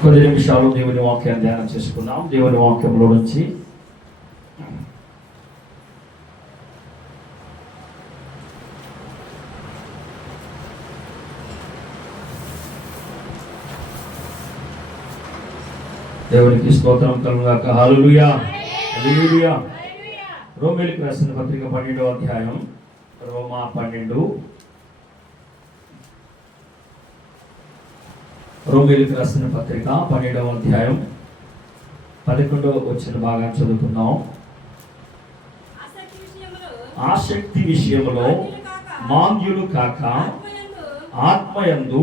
కొద్ది నిమిషాలు దేవుని వాక్యాన్ని ధ్యానం చేసుకుందాం. దేవుని వాక్యంలో నుంచి దేవునికి స్తోత్రం కలుగుగాక. హల్లెలూయా హల్లెలూయా. రోమీయులకు రాసిన పత్రిక 12వ అధ్యాయం, రోమా 12. రోమీయులకు రాసిన పత్రిక 12వ అధ్యాయం 11వ వచన భాగాన్ని చదువుకుందాం. ఆసక్తి విషయంలో మాంద్యులు కాక ఆత్మయందు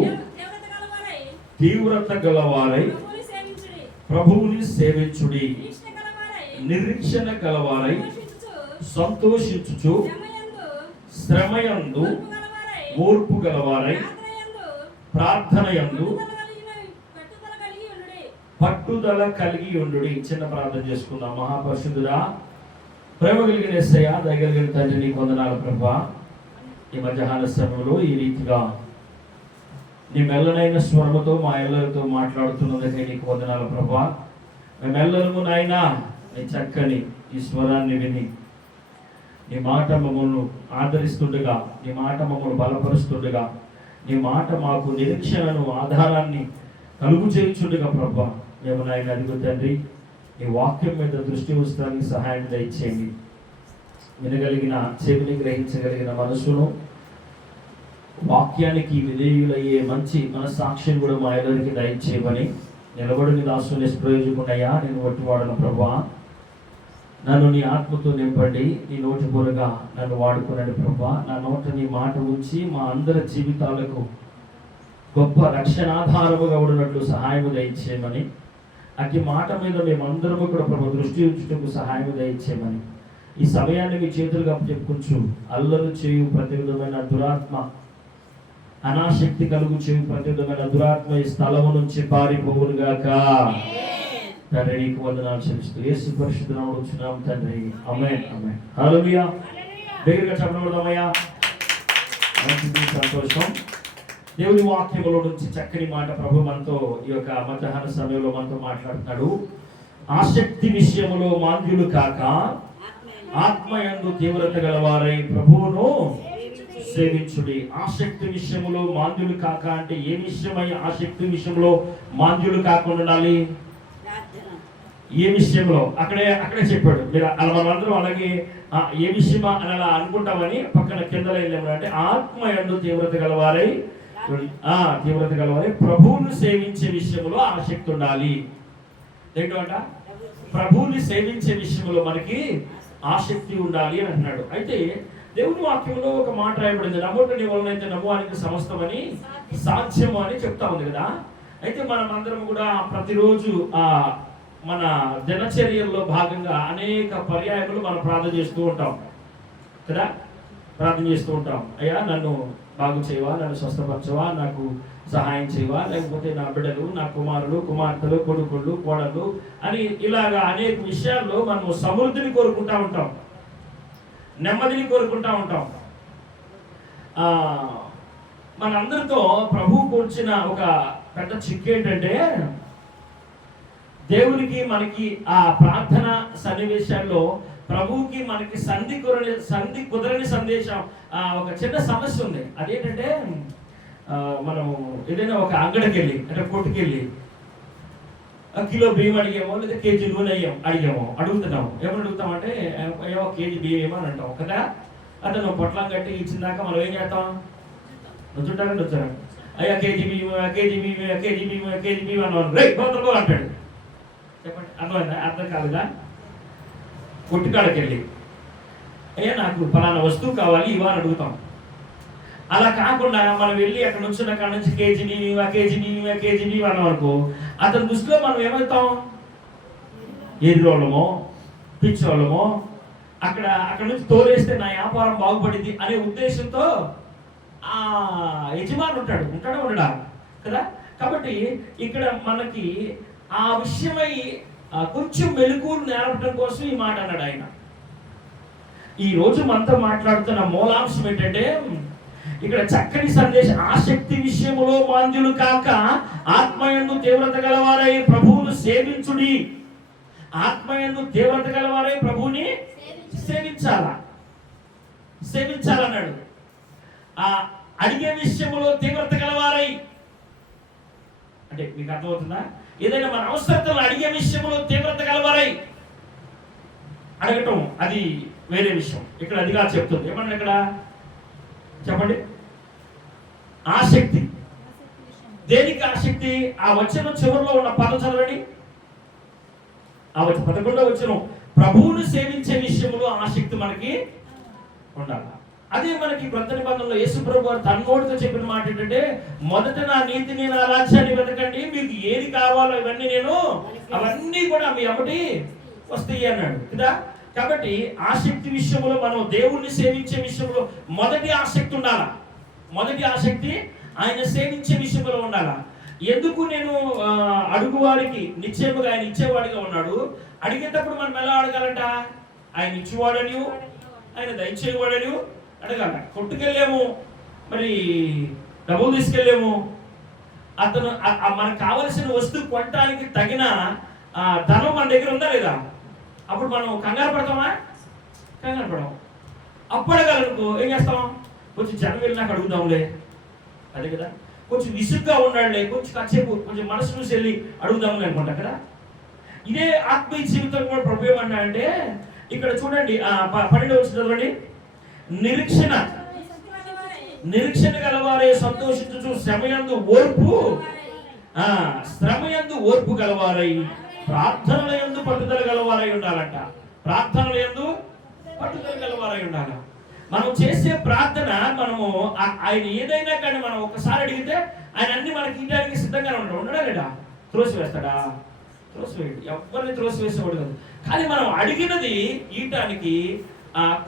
తీవ్రత గలవారై ప్రభువుని సేవించుడి, నిరీక్షణ గలవారై సంతోషించుచు శ్రమయందు ఓర్పు గలవారై ప్రార్థనయందు పట్టుదల కలిగి ఉండు. చిన్న ప్రార్థన చేసుకుందాం. మహాపరిశుద్ధుడా, ప్రేమ కలిగిన యేసయ్య, దయగలిగిన తండ్రి, నీకు వందనాలు ప్రభువా. ఈ మధ్యాహ్న సమయంలో ఈ రీతిగా నీ మెల్లనైన స్వరముతో మా ఎల్లరితో మాట్లాడుతున్నదకే నీకు వందనాలు ప్రభువా. మేమెల్లరము నాయనా నీ చక్కని ఈ స్వరాన్ని విని నీ మాట మమ్మల్ని ఆదరిస్తుండగా, నీ మాట మమ్మల్ని బలపరుస్తుండగా, నీ మాట మాకు నిరీక్షణను ఆధారాన్ని కలుగు చేయించుండగా ప్రభా, మేము నాయన అడుగు తండ్రి, నీ వాక్యం మీద దృష్టి ఉంచడానికి సహాయం దయచేయండి. వినగలిగిన చెవిని, గ్రహించగలిగిన మనసును, వాక్యానికి విధేయులయ్యే మంచి మనస్సాక్షిని కూడా మా ఎదురికి దయచేయమని నిలబడిన దాసు నిష్ప్రయోజకుడయ్యా, నేను ఒట్టివాడను ప్రభా. నన్ను నీ ఆత్మతో నింపండి, నీ నోటి పూరగా నన్ను వాడుకునండి ప్రభా. నా నోట నీ మాట ఉంచి మా అందరి జీవితాలకు గొప్ప రక్షణాధారముగా ఉన్నట్లు సహాయము దయచేయమని, అట్టి మాట మీద మేమందరము కూడా ప్రభు దృష్టి ఉంచుటకు సహాయము దయచేయమని ఈ సమయాన్ని మీ చేతులుగా చెప్పుకుంటూ, అల్లరు చేయు ప్రతి విధమైన దురాత్మ, అనాశక్తి కలుగు చేయు ప్రతి విధమైన దురాత్మ ఈ స్థలము నుంచి పారిపోవునుగాక. తండ్రి నీకు వందనాలు చెల్లిస్తూ యేసు పరిశుద్ధ నామములో వచ్చున్నాం తండ్రి. ఆమేన్ ఆమేన్. హల్లెలూయా. దగ్గరగా చెప్పనవదమయ్యా. మంచిది, సంతోషం. దేవుని వాక్యములో నుంచి చక్కని మాట ప్రభు మనతో ఈ యొక్క మధ్యాహ్న సమయంలో మనతో మాట్లాడుతున్నాడు. ఆసక్తి విషయములో మాంద్యులు కాక ఆత్మయందు తీవ్రత గలవారై ప్రభువును సేవించుడి. ఆసక్తి విషయంలో మాంద్యులు కాక అంటే ఏ విషయమై ఆసక్తి విషయంలో మాంద్యులు కాకుండా ఉండాలి? ఏ విషయంలో? అక్కడే చెప్పాడు. మీరు అలా మనందరం అలాగే ఏ విషయమా అని అలా అనుకుంటామని పక్కన కింద అంటే ఆత్మయందు తీవ్రత గలవారై ప్రభువును సేవించే విషయంలో ఆసక్తి ఉండాలి. ఏంటంట? ప్రభువుని సేవించే విషయంలో మనకి ఆసక్తి ఉండాలి అని అంటున్నాడు. అయితే దేవుని వాక్యంలో ఒక మాట రాయబడింది, నమ్ముట నీ వలనైతే నమ్మువానికి సమస్తమని సాధ్యము అని చెప్తా ఉంది కదా. అయితే మనం అందరం కూడా ప్రతిరోజు మన దినచర్యల్లో భాగంగా అనేక పర్యాయములు మనం ప్రార్థన చేస్తూ ఉంటాం కదా. ప్రార్థన చేస్తూ ఉంటాం, అయ్యా నన్ను బాగు చేయవా, నన్ను స్వస్థపరచవా, నాకు సహాయం చేయవా, లేకపోతే నా బిడ్డలు, నా కుమారులు, కుమార్తెలు, కొడుకుళ్ళు, కోడళ్ళు అని ఇలాగా అనేక విషయాల్లో మనం సమృద్ధిని కోరుకుంటా ఉంటాం, నెమ్మదిని కోరుకుంటా ఉంటాం. మనందరితో ప్రభువు కూర్చిన ఒక పెద్ద చిక్కు ఏంటంటే, దేవునికి మనకి ఆ ప్రార్థన సన్నివేశాల్లో ప్రభువుకి మనకి సంధి కుదరని సందేశం, ఒక చిన్న సమస్య ఉంది. అదేంటంటే, మనం ఏదైనా ఒక అంగడికి వెళ్ళి అంటే కొట్టుకెళ్ళి కిలో బియ్యం అడిగామో లేదా కేజీ నూనె అడుగుతున్నాము. ఏమని అడుగుతామంటే, ఏమో కేజీ బియ్యం ఏమో అని అంటాం కదా. అతను పొట్లం కట్టి ఇచ్చిందాక మనం ఏం చేస్తాం? నొచ్చుంటారు. అయ్యా కేజీ బియ్యం అన్నాను, రే గోతరగో అంటాడు. చెప్పండి, అర్థమైందా? అర్థం కాదుగా. కొట్టుకాడకి వెళ్ళి అయ్యా నాకు ఫలానా వస్తువు కావాలి ఇవ్వని అడుగుతాం. అలా కాకుండా మనం వెళ్ళి అక్కడ నుంచి కేజీ బియ్యం అన్నాం అనుకో, అతని దృష్టిలో మనం ఏమవుతాం? ఎదురోళ్ళమో పిచ్చోళ్ళమో, అక్కడ నుంచి తోలేస్తే నా వ్యాపారం బాగుపడింది అనే ఉద్దేశంతో ఆ యజమాని ఉంటాడా కదా. కాబట్టి ఇక్కడ మనకి ఆ విషయమై కొంచెం మెలకువలు నేర్పడం కోసం ఈ మాట అన్నాడు ఆయన. ఈ రోజు మనతో మాట్లాడుతున్న మూలాంశం ఏంటంటే, ఇక్కడ చక్కని సందేశం, ఆసక్తి విషయములో మాంద్యులు కాక ఆత్మయందు తీవ్రత గలవారై ప్రభువును సేవించుడి. ఆత్మయందు తీవ్రత గలవారై ప్రభువుని సేవించాలన్నాడు. ఆ అడిగే విషయంలో తీవ్రత గలవారై అంటే మీకు అర్థమవుతుందా? ఏదైనా మన అవసరతలు అడిగే విషయంలో తీవ్రత గలవారై అడగటం అది వేరే విషయం. ఇక్కడ అదిగా చెప్తుంది. ఏమన్నా ఇక్కడ చెప్పండి. ఆసక్తి, దేనికి ఆసక్తి? ఆ వచనం చివరిలో ఉన్న పదం చదవండి. ఆ 11వ వచనం, ప్రభువును సేవించే విషయంలో ఆసక్తి మనకి ఉండాలి. అదే మనకి క్రొత్త నిబంధనలో యేసు ప్రభు వారు తన నోటితో చెప్పిన మాట ఏంటంటే, మొదట నా నీతిని నా రాజ్యాన్ని వెతకండి, మీకు ఏది కావాలో అవన్నీ కూడా మీ అమ్మటి వస్తాయి అన్నాడు కదా. కాబట్టి ఆసక్తి విషయంలో మనం దేవుణ్ణి సేవించే విషయంలో మొదటి ఆసక్తి ఉండాలా. మొదటి ఆసక్తి ఆయన సేవించే విషయంలో ఉండాలా. ఎందుకు నేను అడుగువారికి నిశ్చయముగా ఆయన ఇచ్చేవాడిగా ఉన్నాడు. అడిగేటప్పుడు మనం ఎలా అడగాలంట? ఆయన ఇచ్చేవాడని, ఆయన దయచేవాడని అడగాల. కొట్టుకెళ్ళాము, మరి డబ్బులు తీసుకెళ్ళాము, అతను మనకు కావలసిన వస్తువు కొనడానికి తగిన ధనం మన దగ్గర ఉందా లేదా? అప్పుడు మనం కంగారు పడతామా? కంగారు పడము. అప్పుడు అడగాలనుకో ఏం చేస్తాం? కొంచెం జనం వెళ్ళినాక అడుగుదాంలే, అదే కదా. కొంచెం విసుగ్గా ఉన్నాడులే, కొంచెం కాసేపు కొంచెం మనసు చూసి వెళ్ళి అడుగుదాంలే అనుకుంటా కదా. ఇదే ఆత్మీయ జీవితం కూడా ప్రభు ఏమన్నా అంటే, ఇక్కడ చూడండి 12వ వచనం చదవండి. నిరీక్షణ గలవారే సంతోషించుచు శ్రమయందు ఓర్పు గలవారై ప్రార్థనల యందు పట్టుదల గలవారై ఉండాలంట. ప్రార్థనల యందు పట్టుదల గలవారై ఉండాలి. మనం చేసే ప్రార్థన, మనము ఆయన ఏదైనా కానీ మనం ఒకసారి అడిగితే ఆయన అన్ని మనకి ఇవ్వడానికి సిద్ధంగానే ఉండడా లేదా? త్రోసివేస్తాడా? త్రోసివేయడు. ఎవరిని త్రోసివేసేవాడు కాదు. కానీ మనం అడిగినది ఇవ్వటానికి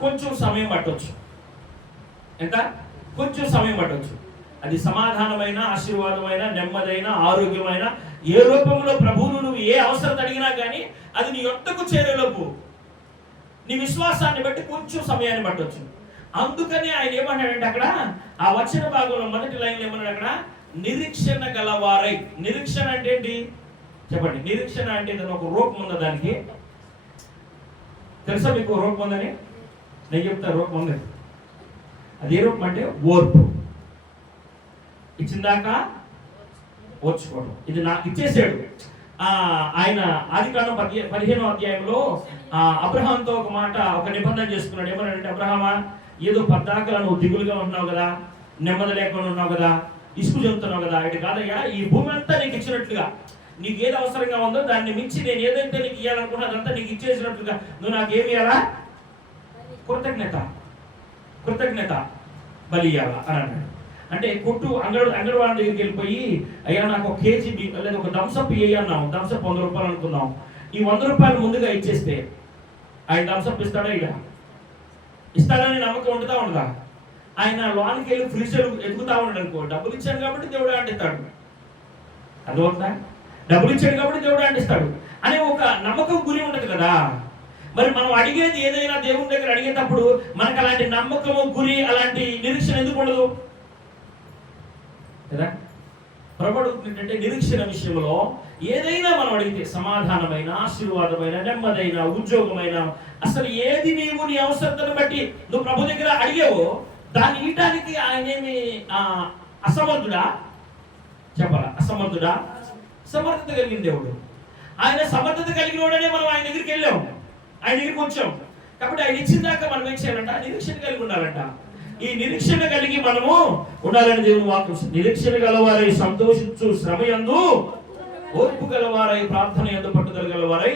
కొంచెం సమయం పట్టవచ్చు. ఎంత? కొంచెం సమయం పట్టవచ్చు. అది సమాధానమైన, ఆశీర్వాదమైన, నెమ్మదైన, ఆరోగ్యమైన, ఏ రూపంలో ప్రభువును నువ్వు ఏ అవసరం అడిగినా కానీ అది నీ యొద్దకు చేరేలోపు నీ విశ్వాసాన్ని బట్టి కొంచెం సమయాన్ని పట్టవచ్చు. అందుకని ఆయన ఏమన్నాడంటే అక్కడ ఆ వచన భాగంలో మొదటి లైన్ ఏమన్నాడు అక్కడ? నిరీక్షణ గలవారై. నిరీక్షణ అంటే ఏంటి చెప్పండి? నిరీక్షణ అంటే ఒక రూపం ఉందా? దానికి తెలుసా మీకు రూపం ఉందని? నేను చెప్తా రూపం ఉంది. అదే రూపం అంటే ఓర్పు. ఇచ్చిందాక ఓర్చుకోవడం. ఇది నాకు ఇచ్చేసాడు. ఆయన ఆదికాండం 15వ అధ్యాయంలో అబ్రహాంతో ఒక నిబంధన చేసుకున్నాడు. ఏమన్నాడంటే, అబ్రహామా, ఏదో పద్దాకలా నువ్వు దిగులుగా ఉన్నావు కదా, నెమ్మది లేకుండా ఉన్నావు కదా, ఇసుకు చెబుతున్నావు కదా, ఇటు కాదయ్యా, ఈ భూమి అంతా నీకు ఇచ్చినట్లుగా, నీకు ఏది అవసరంగా ఉందో దాన్ని మించి నేను ఏదైతే నీకు ఇవ్వాలనుకున్నా అదంతా నీకు ఇచ్చేసినట్లుగా నువ్వు నాకేమి ఇవ్వాలా? కృతజ్ఞత బలి ఇవ్వాలా అని అన్నాడు. అంటే అంగన్వాడి దగ్గరికి వెళ్ళిపోయి, అయ్యా నాకు ఒక కేజీ లేదా ఒక థమ్సప్ అన్నాం. థమ్సప్ 100 రూపాయలు అనుకుందాం. ఈ 100 రూపాయలు ముందుగా ఇచ్చేస్తే ఆయన థమ్సప్ ఇస్తాడా? ఇస్తాడని నమ్మకం ఉండదా? ఆయన లోనికి వెళ్ళి ఫ్రీజర్ ఎదుగుతా ఉన్నాడు అనుకో, డబ్బులు ఇచ్చాడు కాబట్టి దేవుడు అంటిస్తాడు. అర్థమవుతుందా? డబ్బులు ఇచ్చాడు కాబట్టి దేవుడు అంటిస్తాడు అనే ఒక నమ్మకం గురి ఉండదు కదా. మరి మనం అడిగేది ఏదైనా దేవుని దగ్గర అడిగేటప్పుడు మనకు అలాంటి నమ్మకము, గురి, అలాంటి నిరీక్షణ ఎందుకు ఉండదు కదా? ఏంటంటే నిరీక్షణ విషయంలో ఏదైనా మనం అడిగితే సమాధానమైన, ఆశీర్వాదమైన, నెమ్మదైన, ఉద్యోగమైన, అసలు ఏది నీవు నీ అవసరతను బట్టి నువ్వు ప్రభు దగ్గర అడిగావో దాన్ని ఇవ్వడానికి ఆయనేమి అసమర్థుడా? చెప్పాలా? అసమర్థుడా? సమర్థత కలిగిన దేవుడు. ఆయన సమర్థత కలిగిన వాడనే మనం ఆయన దగ్గరికి వెళ్ళాం, ఆయన దగ్గరికి వచ్చాం. కాబట్టి ఆయన ఇచ్చిన దాకా మనం ఏం చేయాలంట? నిరీక్షణ కలిగి ఉండాలంట. ఈ నిరీక్షణ కలిగి మనము ఉండాలని దేవుని వాక్యం. నిరీక్షణ గలవారై సంతోషించు శ్రమయందు ఓర్పు గలవారై ప్రార్థన యందు పట్టుదల గలవారై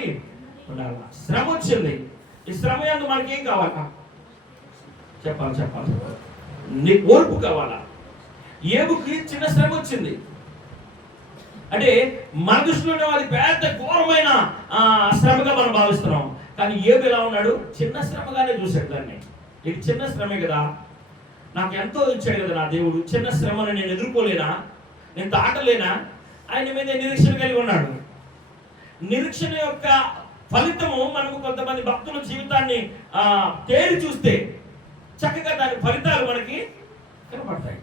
ఉండాలి. శ్రమ వచ్చింది. ఈ శ్రమ యందు మనకి ఏం కావాలా? చెప్పాలి ఓర్పు కావాలా? ఏబుకి చిన్న శ్రమ వచ్చింది. అంటే మన దృష్టిలోనే అది పెద్ద ఘోరమైన శ్రమగా మనం భావిస్తున్నాం. కానీ ఏబు ఎలా ఉన్నాడు? చిన్న శ్రమగానే చూశాడు దాన్ని. ఇది చిన్న శ్రమే కదా, నాకు ఎంతో ఇచ్చాడు కదా నా దేవుడు, చిన్న శ్రమను నేను ఎదుర్కోలేనా, నేను దాటలేనా? ఆయన మీద నిరీక్షణ కలిగి ఉన్నాడు. నిరీక్షణ యొక్క ఫలితము మనకు కొంతమంది భక్తుల జీవితాన్ని తేలి చూస్తే చక్కగా దాని ఫలితాలు మనకి కనపడతాయి.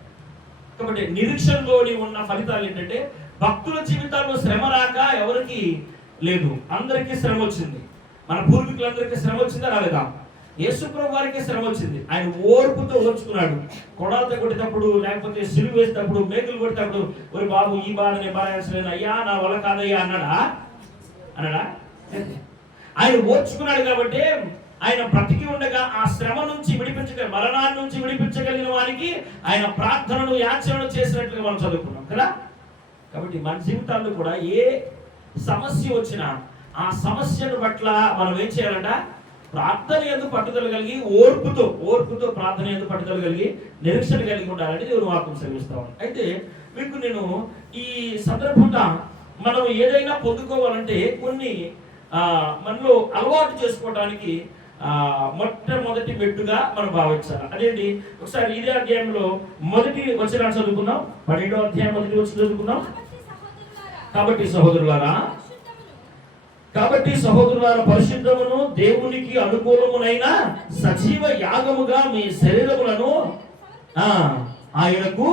కాబట్టి నిరీక్షణలోని ఉన్న ఫలితాలు ఏంటంటే, భక్తుల జీవితాల్లో శ్రమ రాక ఎవరికి లేదు, అందరికీ శ్రమ వచ్చింది. మన పూర్వీకులందరికీ శ్రమ వచ్చిందా రాలేదా? యేసుప్రభు వారికి శ్రమ వచ్చింది. ఆయన ఓర్పుతో ఓర్చుకున్నాడు. కొడాలతో కొట్టేటప్పుడు, లేకపోతే సిలువ వేసేటప్పుడు, మేకులు కొట్టేటప్పుడు, ఒరి బాబు ఈ బాధ నేను బాధించలేను అయ్యా, నా వల్ల కాదయ్యా అన్నాడా? ఆయన ఓర్చుకున్నాడు. కాబట్టి ఆయన బ్రతికి ఉండగా ఆ శ్రమ నుంచి మరణాన్ని నుంచి విడిపించగలిగిన వారికి ఆయన ప్రార్థనను, యాచనను చేసినట్లుగా మనం చదువుకున్నాం కదా. కాబట్టి మన జీవితాల్లో కూడా ఏ సమస్య వచ్చినా ఆ సమస్యను పట్ల మనం ఏం చేయాలంట? ప్రార్థన యందు పట్టుదల కలిగి, ఓర్పుతో ప్రార్థన యందు పట్టుదల కలిగి, నిరీక్షణ కలిగి ఉండాలని దేవుని వాక్యం సెలవిస్తాం. అయితే మీకు నేను ఈ సందర్భంగా మనం ఏదైనా పొందుకోవాలంటే కొన్ని మనలో అలవాటు చేసుకోవడానికి మొట్టమొదటి మెట్టుగా మనం భావించాలి. అదేంటి? ఒకసారి ఇదే అధ్యాయంలో మొదటి వచనం చదువుకుందాం. 12వ అధ్యాయం మొదటి వచనం చదువుకుందాం. కాబట్టి సహోదరులారా, పరిశుద్ధమును దేవునికి అనుకూలమునైన సజీవ యాగముగా మీ శరీరములను ఆయనకు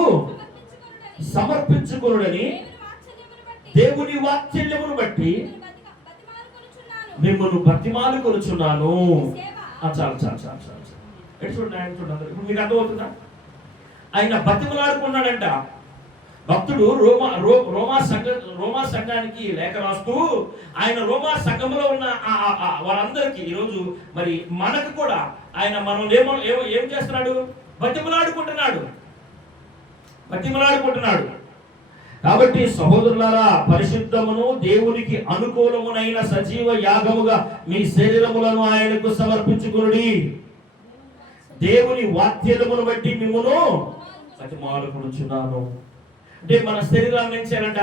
సమర్పించుకొనుడని దేవుని వాత్సల్యమును బట్టి మిమ్మల్ని బతిమాలు కొనుచున్నాను. చాలు. చూడండి, ఆయన చూడండి. ఇప్పుడు మీకు ఆయన బతిమలాడుకున్నాడంట. భక్తుడు రోమా సంఘానికి లేఖ రాస్తూ ఆయన రోమా సంఘంలో ఉన్న వారందరికీ ఈరోజు మరి మనకు కూడా ఆయన మనం ఏం చేస్తున్నాడు? బతిమలాడుకుంటున్నాడు. కాబట్టి సహోదరులారా, పరిశుద్ధమును దేవునికి అనుకూలమునైన సజీవ యాగముగా మీ శరీరములను ఆయనకు సమర్పించుకొనుడి. దేవుని వాక్యమును బట్టి మిమ్మును బతిమాలుకొనుచున్నాను. అంటే మన శరీరాన్ని ఏం చేయాలంట?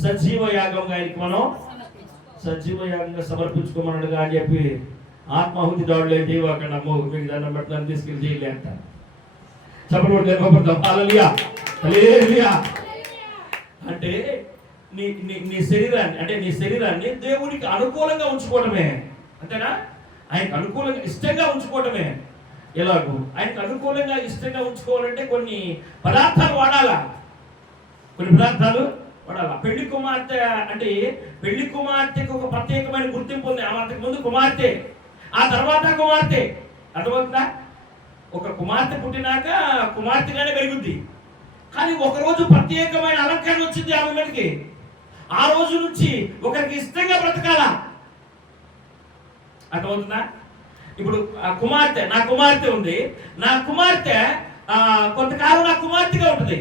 సజీవ యాగంగా ఆయనకి మనం సజీవ యాగంగా సమర్పించుకోమన్నాడుగా అని చెప్పి ఆత్మాహుతి దాడులే దేవు అక్కడ మీకు దండం పెట్టడానికి తీసుకెళ్ళి చేయలే అంట. చెప్పబడతాం. హల్లెలూయా. అంటే నీ శరీరాన్ని దేవునికి అనుకూలంగా ఉంచుకోవడమే. అంతేనా? ఆయనకు అనుకూలంగా ఇష్టంగా ఉంచుకోవడమే. ఎలాగూ ఆయనకు అనుకూలంగా ఇష్టంగా ఉంచుకోవాలంటే కొన్ని పదార్థాలు వాడాలా. పెళ్లి కుమార్తె అంటే పెళ్లి కుమార్తెకు ఒక ప్రత్యేకమైన గుర్తింపు ఉంది. అంతకు ముందు కుమార్తె, ఆ తర్వాత కుమార్తె. అర్థమవుతుందా? ఒక కుమార్తె పుట్టినాక కుమార్తెగానే పెరుగుద్ది. కానీ ఒకరోజు ప్రత్యేకమైన అలంకరణ వచ్చింది ఆమె మీదకి. ఆ రోజు నుంచి ఒకరికి ఇష్టంగా బ్రతకాలా. అర్థమవుతుందా? ఇప్పుడు నా కుమార్తె ఉంది. నా కుమార్తె కొంతకాలం నా కుమార్తెగా ఉంటుంది.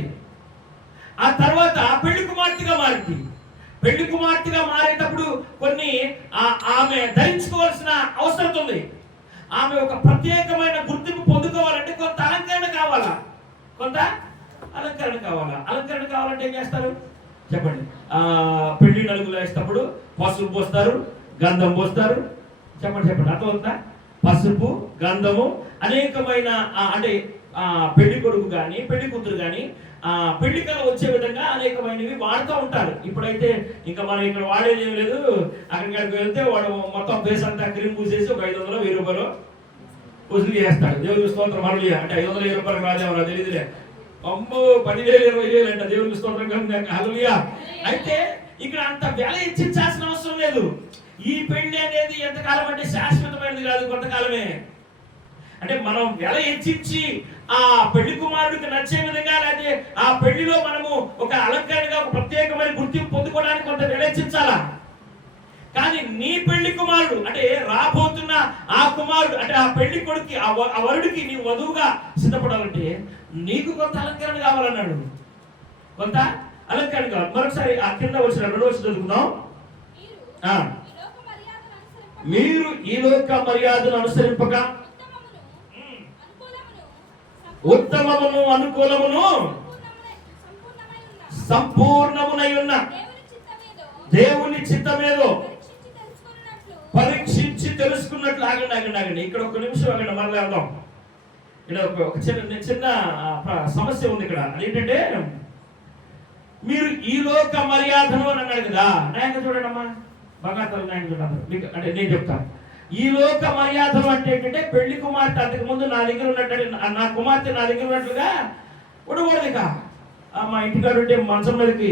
ఆ తర్వాత పెళ్లి కుమార్తెగా మారింది. పెళ్లి కుమార్తెగా మారేటప్పుడు కొన్ని ఆమె ధరించుకోవాల్సిన అవసరం ఉంది. ఆమె ఒక ప్రత్యేకమైన గుర్తింపు పొందుకోవాలంటే కొంత అలంకరణ కావాలా. అలంకరణ కావాలంటే ఏం చేస్తారు చెప్పండి? పెళ్లి నలుగులు వేసేటప్పుడు పసుపు పోస్తారు, గంధం పోస్తారు. చెప్పండి. అర్థమవుతుందా? పసుపు, గంధము, అనేకమైన అంటే పెళ్లి కొడుకు కానీ పెళ్లి కూతురు కానీ పెళ్లికలు వచ్చే విధంగా అనేకమైనవి వాడుతూ ఉంటారు. ఇప్పుడైతే ఇంకా మనం ఇక్కడ వాడేది ఏం లేదు. అక్కడికి వెళ్తే వాడు మొత్తం ఫేస్ అంతా క్రీమ్ పూసేసి ఒక 500 1000 రూపాయలు వసూలు చేస్తాడు. దేవుని స్తోత్రం. మరలి అంటే 500 రూపాయలు రాదేమో తెలియదులే. అమ్మో 10,000 20,000 అంట. దేవుని స్తోత్రం. హల్లెలూయా. అయితే ఇక్కడ అంత వెల ఇచ్చించాల్సిన అవసరం లేదు. ఈ పెళ్లి అనేది ఎంతకాలం అంటే శాశ్వతమైనది కాదు, కొంతకాలమే. అంటే మనం వెల హెచ్చించి ఆ పెళ్లి కుమారుడికి నచ్చే విధంగా, లేకపోతే ఆ పెళ్లిలో మనము ఒక అలంకరణగా ఒక ప్రత్యేకమైన గుర్తింపు పొందుకోవడానికి కొంత వెల హెచ్చించాలా. కానీ నీ పెళ్లి కుమారుడు అంటే రాబోతున్న ఆ కుమారుడు అంటే ఆ పెళ్లి కొడుకి ఆ వరుడికి నీ వధువుగా సిద్ధపడాలంటే నీకు కొంత అలంకరణ కావాలన్నాడు. కొంత అలంకరణ కావాలి. మరొకసారి ఆ కింద వచ్చిన 2వ వచనం చదువుకుందాం. మీరు ఈ లోక మర్యాదను అనుసరింపక ఉత్తమమును అనుకూలమును సంపూర్ణమునై ఉన్న దేవుని చిత్తమేదో పరీక్షించి తెలుసుకున్నట్లు. ఆగండి. ఇక్కడ ఒక నిమిషం ఆగండి, మరలా వెళ్దాం. ఇక్కడ ఒక చిన్న సమస్య ఉంది ఇక్కడ. అదేంటంటే మీరు ఈ లోక మర్యాదను అని అన్నాడు కదా. నాయన చూడండమ్మా, బంగారు నాయన చూడండి. మీకు అంటే నేను చెప్తాను. ఈ లోక మర్యాదలు అంటే ఏంటంటే పెళ్లి కుమార్తె అంతకు ముందు నా దగ్గర ఉన్నట్టు, నా కుమార్తె నా దగ్గర ఉన్నట్లుగా ఉండకూడదు. ఇక మా ఇంటికాడ ఉంటే మంచం మీదకి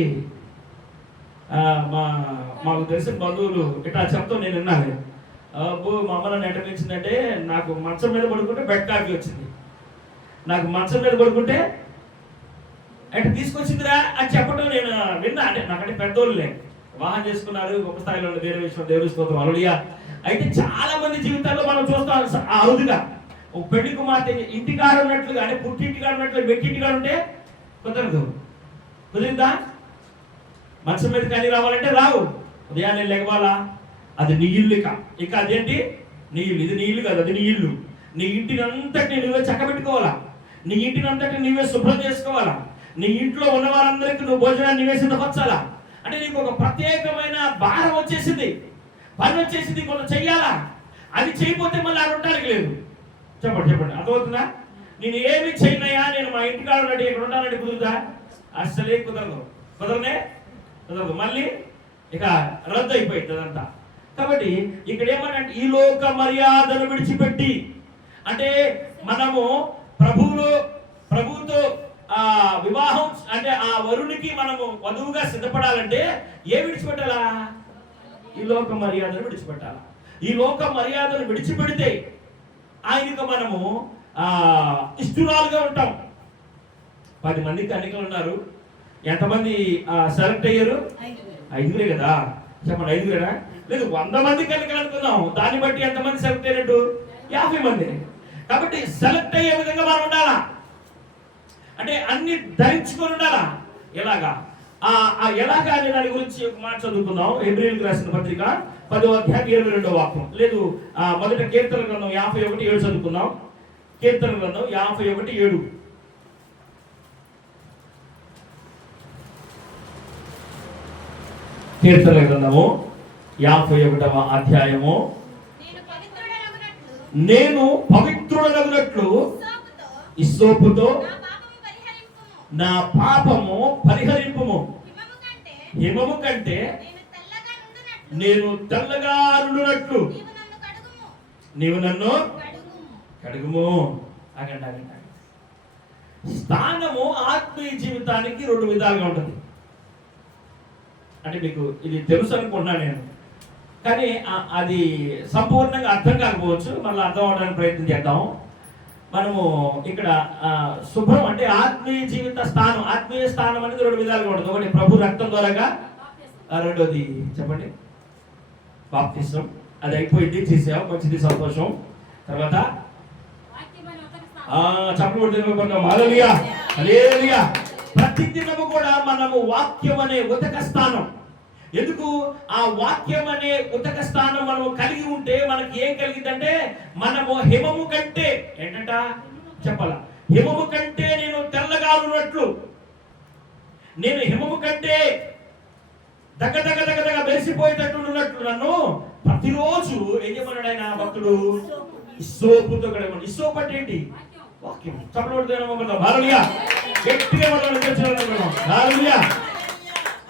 మాకు తెలిసిన బంధువులు ఇట్లా చెప్తాం, నేను విన్నాను. అబ్బో మా అమ్మ నన్ను ఎట్టనిచ్చిందంటే, నాకు మంచం మీద పడుకుంటే బెడ్ కాఫీ వచ్చింది, నాకు మంచం మీద పడుకుంటే అంటే తీసుకొచ్చిందిరా అని చెప్పడం నేను విన్నా. అంటే నాకంటే పెద్దోళ్ళే వివాహం చేసుకున్నారు, గొప్ప స్థాయిలో వేరే విషయం, దేవుడి స్తోత్రం, హల్లెలూయా. అయితే చాలా మంది జీవితాల్లో మనం చూస్తాం అరుదుగా ఒక పెళ్లి కుమార్తె ఇంటికాడ ఉన్నట్లుగా, అంటే పుట్టింటికాడ ఉన్నట్లు మెట్టింటికాడ ఉంటే కుదరదు. కుదిరిందా? మంచం మీద కానీ రావాలంటే రావు. ఉదయాన్నే లెగవాలా, అది నీ ఇల్లు. ఇక అదేంటి నీ ఇల్లు, ఇది నీ ఇల్లు కాదు, అది నీ ఇల్లు. నీ ఇంటిని అంతటిని నువ్వే చక్కబెట్టుకోవాలా, నీ ఇంటిని అంతటిని నువ్వే శుభ్రం చేసుకోవాలా, నీ ఇంట్లో ఉన్న వారందరికీ నువ్వు భోజనాన్ని నువ్వే సిద్ధపరచాలా. అంటే నీకు ఒక ప్రత్యేకమైన భారం వచ్చేసింది, పని వచ్చేసింది, కొంత చెయ్యాలా. అది చేయకపోతే మళ్ళీ ఆడ ఉండడానికి లేదు. చెప్పండి అర్థమవుతుందా? నేను ఏమి చేయనయా, నేను మా ఇంటికాడ ఉన్నట్టు ఇక్కడ ఉంటానంటే కుదురుతా? అస్సలే కుదరదు. కుదరదు. మళ్ళీ ఇక రద్దు అయిపోయింది అదంతా. కాబట్టి ఇక్కడ ఏమన్నా ఈ లోక మర్యాదను విడిచిపెట్టి, అంటే మనము ప్రభువుతో వివాహం, అంటే ఆ వరునికి మనము వధువుగా సిద్ధపడాలంటే ఏ విడిచిపెట్టాలా? ఈ లోక మర్యాదను విడిచిపెట్టాలా. ఈ లోక మర్యాదను విడిచిపెడితే ఆయనకు మనము ఇష్టరాలుగా ఉంటాం. 10 మంది కన్యకలు ఉన్నారు, ఎంతమంది సెలెక్ట్ అయ్యారు? 5గురే కదా. చెప్పండి, 5గురేనా? లేదు, 100 మంది కన్యకలు అనుకుందాం, దాన్ని బట్టి ఎంతమంది సెలెక్ట్ అయినట్టు? 50 మంది. కాబట్టి సెలెక్ట్ అయ్యే విధంగా మనం ఉండాలా, అంటే అన్ని ధరించుకొని ఉండాలా. ఎలాగా ఎలాగా అనే దాని గురించి ఒక మాట చదువుకుందాం. హెబ్రీయులకు రాసిన పత్రిక 10వ అధ్యాయం 22వ వాక్యం. లేదు, మొదట కీర్తన గ్రంథం 51:7 చదువుకుందాం. కీర్తన గ్రంథం 51:7. కీర్తన గ్రంథము 51వ అధ్యాయము. నేను పవిత్రుడనగునట్లు ఇస్సోపుతో నా పాపము పరిహరింపుము, హిమము కంటే నేను తెల్లగా నుండునట్లు నీవు నన్ను కడుగుము. ఆగండి. స్థానము ఆత్మీయ జీవితానికి 2 విధాలుగా ఉంటుంది. అంటే మీకు ఇది తెలుసు అనుకుంటున్నాను నేను, కానీ అది సంపూర్ణంగా అర్థం కాకపోవచ్చు. మళ్ళీ అర్థం అవడానికి ప్రయత్నం చేద్దాం. మనము ఇక్కడ శుభ్రం అంటే ఆత్మీయ జీవిత స్థానం, ఆత్మీయ స్థానం అనేది 2 విధాలుగా ఉంటుంది. ఒకటి ప్రభు రక్తం ద్వారాగా, రెండోది చెప్పండి బాప్తిసం. అది అయిపోయింది, చేసావు, మంచిది, సంతోషం. తర్వాత ప్రతి దినము కూడా మనము వాక్యం అనే ఉతక స్థానం. ఎందుకు ఆ వాక్యం అనే ఉతక స్థానం మనము కలిగి ఉంటే మనకి ఏం కలిగిందంటే, మనము హిమము కంటే ఏంటంట చెప్పాలా, హిమము కంటే నేను తెల్లగా ఉన్నట్లు, నేను హిమము కంటే దగ్గర మెరిసిపోయేటట్టు ఉన్నట్లు నన్ను ప్రతిరోజు ఏం చెప్పన్నాడు ఆయన భక్తుడు? ఇస్సోపుతో కడగండి. ఇస్సోపు అంటే ఏంటి? వాక్యం. చెప్పబడుతున్నాం హల్లెలూయా. గట్టిగా హల్లెలూయా.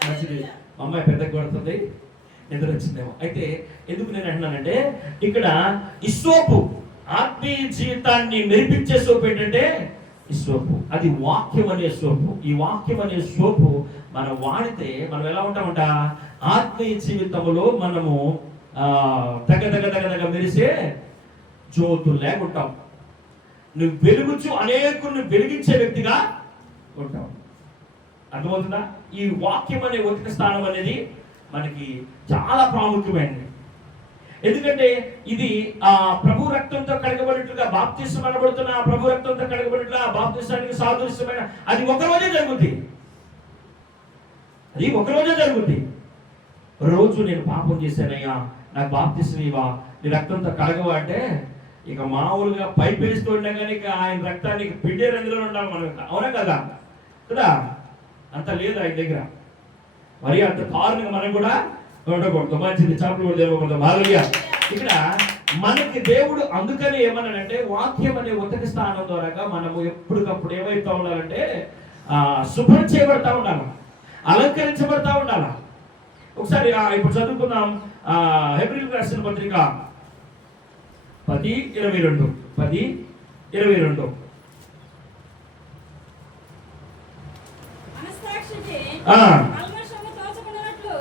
మంచిది. అమ్మాయి పెద్దగా కొడుతుంది, నిద్ర వచ్చిందేమో. అయితే ఎందుకు నేను అంటున్నానంటే, ఇక్కడ ఇస్సోపు ఆత్మీయ జీవితాన్ని మెరిపించే సోపు ఏంటంటే ఇస్సోపు. అది వాక్యం అనే సోపు. ఈ వాక్యం అనే సోపు మనం వాడితే మనం ఎలా ఉంటామంట? ఆత్మీయ జీవితంలో మనము దగ్గర మెరిసే జ్యోతులు లేకుంటాం. నువ్వు వెలుగుచు అనేకులను వెలిగించే వ్యక్తిగా ఉంటావు. అర్థమవుతుందా? ఈ వాక్యం అనే ఉతక స్థానం అనేది మనకి చాలా ప్రాముఖ్యమైనది. ఎందుకంటే ఇది ప్రభు రక్తంతో కడగబడినట్లుగా బాప్తిసం అనబడుతున్న ప్రభు రక్తంతో కడగబడినట్లుగా బాప్తిసానికి సాదృశ్యమైన అది ఒకరోజే జరుగుద్ది. రోజు నేను పాపం చేశానయ్యా, నాకు బాప్తిసం ఇవ్వా, నీ రక్తంతో కడగవా అంటే ఇక మామూలుగా పైపేస్తూ ఉండే కానీ ఇక ఆయన రక్తానికి పిండే రంగులో ఉండాలి మనం. అవునా కదా? అంత లేదు ఆయన దగ్గర. మరి అంత కారణంగా మనం కూడా ఉండకూడదు. మంచిది, చాపలు కూడా దేవకూడదు. హల్లెలూయా. ఇక్కడ మనకి దేవుడు అందుకని ఏమన్నాడంటే, వాక్యం అనే ఉతక స్థానం ద్వారా మనము ఎప్పటికప్పుడు ఏమైతే ఉండాలంటే శుభ్రం చేయబడతా ఉండాలి, అలంకరించబడతా ఉండాలి. ఒకసారి ఇప్పుడు చదువుకుందాం. హెబ్రీయులకు రాసిన పత్రిక 10:22. కల్మషము తోచుకొనున్నట్లు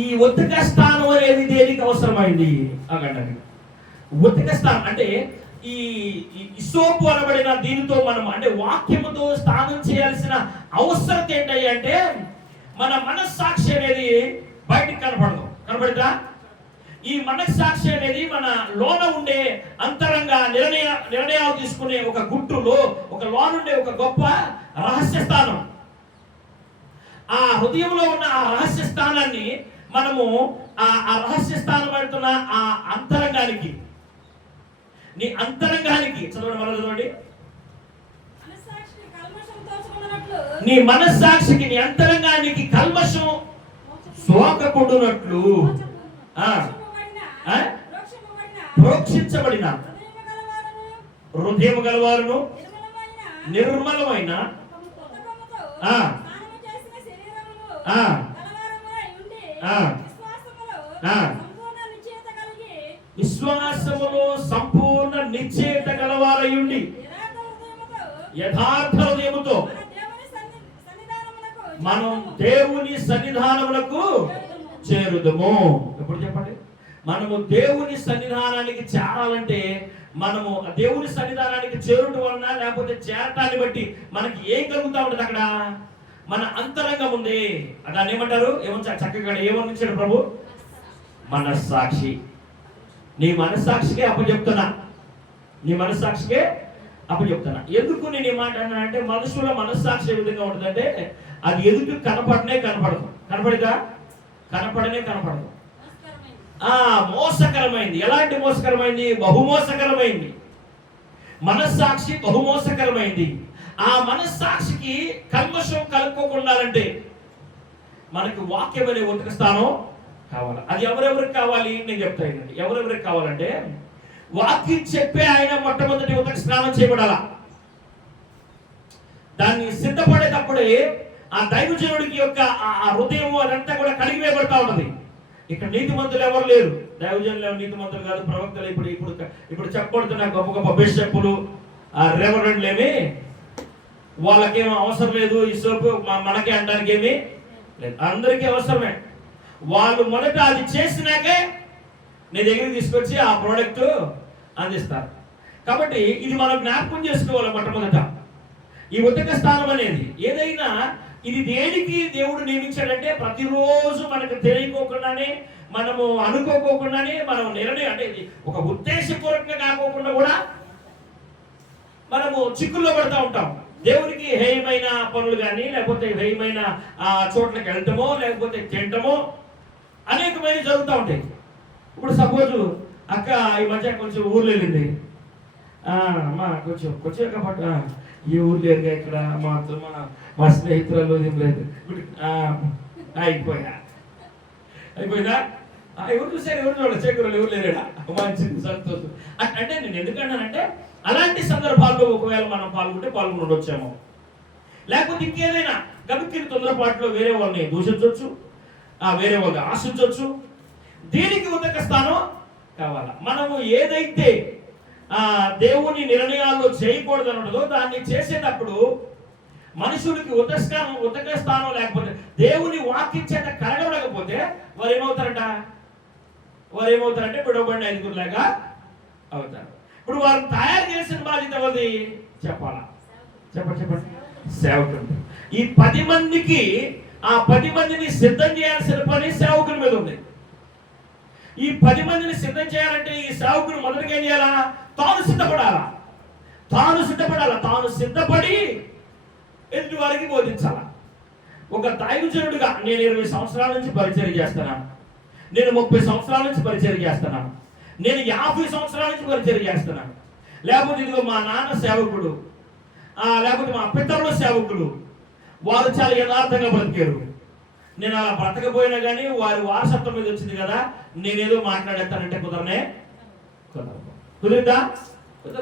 ఈ ఉతక స్థానం అనేది దేనికి అవసరమైంది అక్కడ? ఉతక స్థానం అంటే ఈ ఇసోపు అనబడిన దీనితో మనం అంటే వాక్యముతో స్నానం చేయాల్సిన అవసరం ఏంటి అంటే మన మనస్సాక్షి అనేది బయటికి కనపడదా? ఈ మనస్సాక్షి అనేది మన లోన ఉండే అంతరంగా నిర్ణయాలు తీసుకునే ఒక గుట్టులో ఒక లోనుండే ఒక గొప్ప రహస్య స్థానం. ఆ హృదయంలో ఉన్న ఆ రహస్య స్థానాన్ని మనము ఆ రహస్య స్థానం అంటున్న ఆ అంతరంగానికి, నీ అంతరంగానికి చదవండి. నీ మనస్సాక్షికి నీ అంతరంగానికి కల్మషం సోకకుండునట్లు ప్రోక్షించబడిన హృదయము గలవారును నిర్మలమైన విశ్వాసములో సంపూర్ణ నిశ్చయత గలవారయుండి యథార్థ హృదయముతో మనం దేవుని సన్నిధానములకు చేరుదము. ఎప్పుడు చెప్పండి? మనము దేవుని సన్నిధానానికి చేరాలంటే మనము దేవుని సన్నిధానానికి చేరుట వలన లేకపోతే చేరటాన్ని బట్టి మనకి ఏం కలుగుతా ఉంటుంది? అక్కడ మన అంతరంగం ఉంది. దాన్ని ఏమంటారు? చక్కగా ఏమనిచ్చాడు ప్రభు? మనస్సాక్షి. నీ మనస్సాక్షికే అప్పచెప్తున్నా, నీ మనస్సాక్షికే అప్పచెప్తున్నా. ఎందుకు నేను ఈ మాట అన్నా అంటే మనుషుల మనస్సాక్షి ఏ విధంగా ఉంటుందంటే అది ఎదుటి కనపడదు. కనపడదా? కనపడదు. మోసకరమైంది. ఎలాంటి మోసకరమైంది? బహుమోసకరమైంది. మనస్సాక్షి బహుమోసకరమైంది. ఆ మనస్సాక్షికి కల్మషం కలుపుకోకుండాలంటే మనకి వాక్యం అనే ఉతక స్థానం కావాలి. అది ఎవరెవరికి కావాలి నేను చెప్తాను. ఎవరెవరికి కావాలంటే వాక్యం చెప్పే ఆయన మొట్టమొదటి ఉతక స్నానం చేయబడాల. దాన్ని సిద్ధపడేటప్పుడే ఆ దైవజనుడికి యొక్క ఆ హృదయం అదంతా కూడా కడిగివేయబడతా ఉన్నది. ఇక్కడ నీతిమంతులు ఎవరు లేరు. దైవజనులు ఎవరు నీతిమంతులు కాదు, ప్రవక్తలు. ఇప్పుడు చెప్పబడుతున్న గొప్ప గొప్ప బిషప్పులు, ఆ రెవరెండ్లేమి వాళ్ళకేమో అవసరం లేదు. ఈ సోపు మనకే అనడానికి ఏమీ లేదు, అందరికీ అవసరమే. వాళ్ళు మొదట అది చేసినాకే నీ దగ్గరికి తీసుకొచ్చి ఆ ప్రోడక్ట్ అందిస్తారు. కాబట్టి ఇది మనం జ్ఞాపకం చేసుకోవాలి. మొట్టమొదట ఈ ఉతక స్థానం అనేది ఏదైనా ఇది దేనికి దేవుడు నియమించాడంటే ప్రతిరోజు మనకు తెలియకోకుండానే, మనము అనుకోకోకుండానే, మనం నిర్ణయం అంటే ఒక ఉద్దేశపూర్వకంగా కాకోకుండా కూడా మనము చిక్కుల్లో పడుతూ ఉంటాం. దేవునికి హేయమైన పనులు కానీ లేకపోతే హేయమైన చోట్లకి వెళ్ళటమో లేకపోతే తినటమో అనేకమైన జరుగుతూ ఉంటాయి. ఇప్పుడు సపోజ్ అక్క ఈ మధ్య కొంచెం ఊర్లో వెళ్ళింది. అమ్మా కొంచెం పట్టు ఈ ఊరు లేదుగా ఇక్కడ మా స్నేహితులలో ఏం లేదు. అయిపోయిందా? ఎవరు చూసారు? ఎవరు చూడాలి? చేకూరలు ఎవరు లేరా? మంచిది, సంతోషం. అంటే నేను ఎందుకన్నానంటే అలాంటి సందర్భాల్లో ఒకవేళ మనం పాల్గొని వచ్చాము. లేకపోతే ఇంకేదైనా గబిక్కిన తొందరపాటులో వేరే వాళ్ళని దూషించవచ్చు, వేరే వాళ్ళని ఆశించవచ్చు. దీనికి ఉతక స్థానం కావాలా. మనము ఏదైతే దేవుని నిర్ణయాల్లో చేయకూడదు అన్నదో దాన్ని చేసేటప్పుడు మనుషులకి ఉతక స్థానం లేకపోతే దేవుని వాక్యం చేత కలగబడకపోతే వారు ఏమవుతారంటే విడవబడిన ఐదుగురులాగా అవుతారు. ఇప్పుడు వారు తయారు చేసిన బాధ్యత ఎవరిది చెప్పాలా? చెప్పండి. సేవకుడు. ఈ 10 మందికి ఆ 10 మందిని సిద్ధం చేయాల్సిన పని సేవకుల మీద ఉంది. ఈ 10 మందిని సిద్ధం చేయాలంటే ఈ సేవకుడు మొదటిగా ఏం చేయాలా? తాను సిద్ధపడాలా. తాను సిద్ధపడి ఎదుటి వారికి బోధించాలా. ఒక దైవజనుడిగా నేను 20 సంవత్సరాల నుంచి పరిచయం చేస్తున్నాను, నేను 30 సంవత్సరాల నుంచి పరిచయం చేస్తున్నాను, నేను 50 సంవత్సరాల నుంచి పరిచయం చేస్తున్నాను. లేకపోతే ఇదిగో మా నాన్న సేవకుడు, లేకపోతే మా పితరుల సేవకులు, వారు చాలా యథార్థంగా బ్రతికారు. నేను అలా బ్రతకపోయినా కానీ వారి వారసత్వం మీద వచ్చింది కదా, నేనేదో మాట్లాడేస్తానంటే కుదురుదా?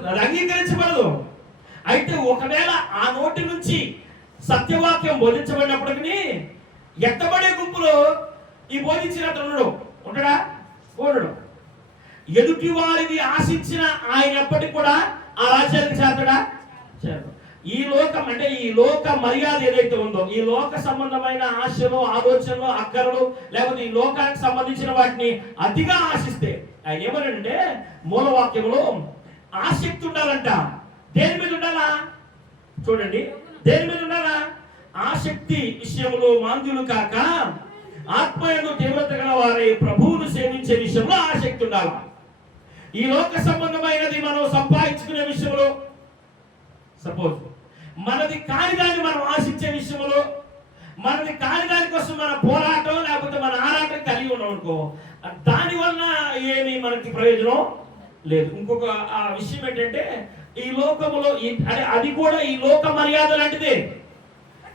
అది అంగీకరించబడదు. అయితే ఒకవేళ ఆ నోటి నుంచి సత్యవాక్యం బోధించబడినప్పటికీ ఎత్తబడే గుంపులో ఈ బోధించిన అతను ఉంటాడా? ఉండడు. ఎదుటి వారిని ఆశించిన ఆయన ఎప్పటికి కూడా ఆ రాజ్యానికి చేరతాడా? చేరడు. ఈ లోకం అంటే ఈ లోక మర్యాద ఏదైతే ఉందో, ఈ లోక సంబంధమైన ఆశలు, ఆలోచనలు, అక్కరలు, లేకపోతే ఈ లోకానికి సంబంధించిన వాటిని అతిగా ఆశిస్తే ఆయన ఏమనంటే మూలవాక్యంలో ఆసక్తి ఉండాలంట. దేని మీద ఉండాలా? చూడండి, దేని మీద ఉండాలా? ఆసక్తి విషయంలో మాంద్యులు కాక ఆత్మయందు తీవ్రత గల వారై ప్రభువును సేవించే విషయంలో ఆసక్తి ఉండాలి. ఈ లోక సంబంధమైనది మనం సంపాదించుకునే విషయంలో, సపోజ్ మనది కాని దాన్ని మనం ఆశించే విషయంలో, మనది కాని దాని కోసం మన పోరాటం లేకపోతే మన ఆరాటం కలిగి ఉన్నాం అనుకో, దాని వలన ఏమి మనకి ప్రయోజనం లేదు. ఇంకొక ఆ విషయం ఏంటంటే ఈ లోకములో అది కూడా ఈ లోక మర్యాద లాంటిదే.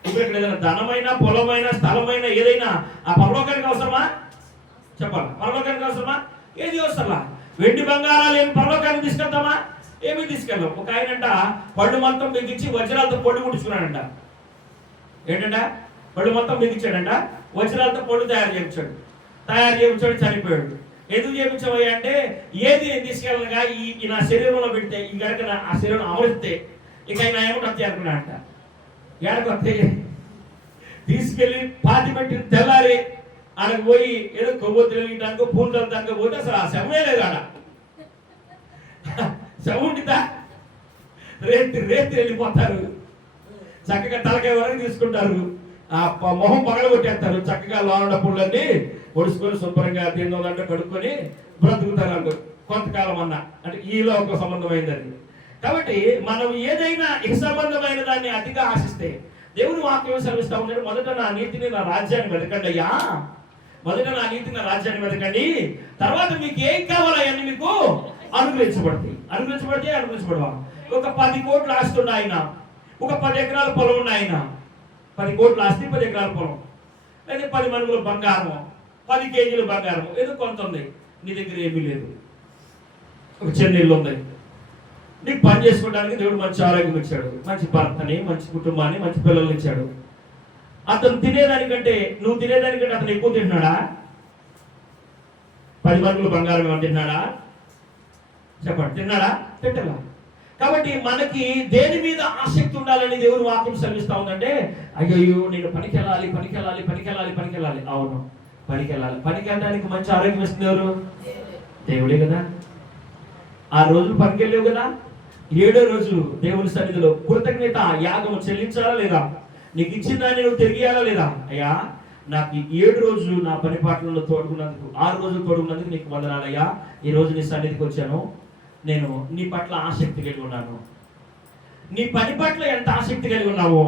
ఇప్పుడు ఏదైనా ధనమైన, పొలమైన, స్థలమైన ఏదైనా ఆ పరలోకానికి అవసరమా? చెప్పాలి, పరలోకానికి అవసరమా? ఏది అవసరమా? వెండి బంగారాలు ఏమి పరలోకానికి తీసుకెళ్తామా? ఏమి తీసుకెళ్ళాం. ఒక ఆయనంట పళ్ళు మొత్తం బిగించి వజ్రాలతో పొళ్ళు కుట్టించుకున్నాడంట. ఏంటంట? పళ్ళు మొత్తం బిగించాడంట, వజ్రాలతో పొళ్ళు తయారు చేయించాడు, చనిపోయాడు. ఎందుకు చేయించావయ్యా అంటే, ఏది నేను తీసుకెళ్ళగా ఈ నా శరీరంలో పెడితే ఈ గడక ఆ శరీరం అమరిస్తే ఇక ఆయన ఏమిటి వచ్చి అనుకున్నా అంట. ఏడకొస్తే తీసుకెళ్ళి పాతి పెట్టిన తెల్లారి ఆడకు పోయి ఏదో కొవ్వొత్తులు వెలిగించడానికో పూలు చల్లడానికి పోతే అసలు ఆ శవమే లేదు. ఆడ శవం ఉంటుందా? రేతి వెళ్ళిపోతారు, చక్కగా తలకాయ వరకు తీసుకుంటారు, ఆ మొహం పగల కొట్టేస్తారు, చక్కగా లోన పుల్లన్నీ ఒడుచుకొని శుభ్రంగా తిన్నదంటే కడుక్కొని బ్రతుకుతారు అంటూ కొంతకాలం అన్నా. అంటే ఈలో ఒక సంబంధమైంది అది. కాబట్టి మనం ఏదైనా ఇక సంబంధమైన దాన్ని అతిగా ఆశిస్తే దేవుని వాక్యం సెలవిస్తా ఉన్నాడు, మొదట నా నీతిని నా రాజ్యాన్ని వెతకండి అయ్యా, మొదట నా నీతిని నా రాజ్యాన్ని వెతకండి, తర్వాత మీకు ఏం కావాలో అవన్నీ మీకు అనుగ్రహించబడవా. ఒక 10 కోట్ల ఆస్తి ఉన్న ఆయన, ఒక 10 ఎకరాల పొలం ఉన్న ఆయన, 10 కోట్ల ఆస్తి, 10 ఎకరాల పొలం, లేదా 10 మనుగుల బంగారం, 10 కేజీల బంగారం ఏదో కొంత ఉంది, నీ దగ్గర ఏమీ లేదు, ఒక చిన్న ఇల్లు ఉంది, నీకు పని చేసుకోవడానికి దేవుడు మంచి ఆరోగ్యం ఇచ్చాడు, మంచి భర్తని, మంచి కుటుంబాన్ని, మంచి పిల్లల్ని ఇచ్చాడు. అతను తినేదానికంటే నువ్వు తినేదానికంటే అతను ఎక్కువ తింటున్నాడా? 10 మనుగుల బంగారం ఏమన్నా తిన్నాడా? చెప్పండి, తిన్నాడా? తింటలా. కాబట్టి మనకి దేని మీద ఆసక్తి ఉండాలని దేవుని వాక్యం సెలవిస్తా ఉందంటే, అయ్యో నేను పనికి వెళ్ళాలి. అవును, పనికి వెళ్ళడానికి మంచి ఆరోగ్యం ఇస్తుంది ఎవరు? దేవుడే కదా. ఆ రోజులు పనికి వెళ్ళేవు కదా, 7వ రోజు దేవుని సన్నిధిలో కృతజ్ఞత యాగము చెల్లించాలా లేదా? నీకు ఇచ్చిన దాన్ని నువ్వు తిరిగియాలా లేదా? అయ్యా నాకు 7 రోజులు నా పని పాటలలో తోడుకున్నందుకు, 6 రోజులు తోడుకున్నందుకు నీకు వందనాలయ్యా. ఈ రోజు నీ సన్నిధికి వచ్చాను, నేను నీ పట్ల ఆసక్తి కలిగి ఉన్నాను. నీ పని పట్ల ఎంత ఆసక్తి కలిగి ఉన్నావో,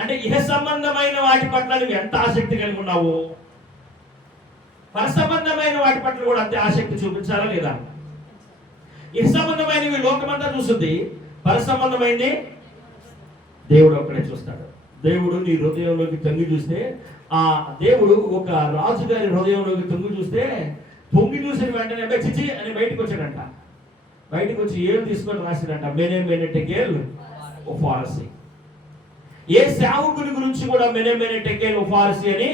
అంటే ఇహ సంబంధమైన వాటి పట్ల నువ్వు ఎంత ఆసక్తి కలిగి ఉన్నావో, పర సంబంధమైన వాటి పట్ల కూడా అంతే ఆసక్తి చూపించాలా లేదా? ఇహ సంబంధమైనవి లోకమంతా చూస్తుంది, పర సంబంధమైంది దేవుడు ఒక్కడే చూస్తాడు. దేవుడు నీ హృదయంలోకి తొంగి చూస్తే, ఆ దేవుడు ఒక రాజుగారి హృదయంలోకి తొంగి చూస్తే, తొంగి చూసిన వెంటనే చిచి అని బయటకు వచ్చాడంట. బయటకు వచ్చి ఏళ్ళు తీసుకొని రాశాడంట, మెనే టెకేల్ ఉఫారసి. ఏ సేవకుని గురించి కూడా మెనే టెకేల్ ఉఫారసి అని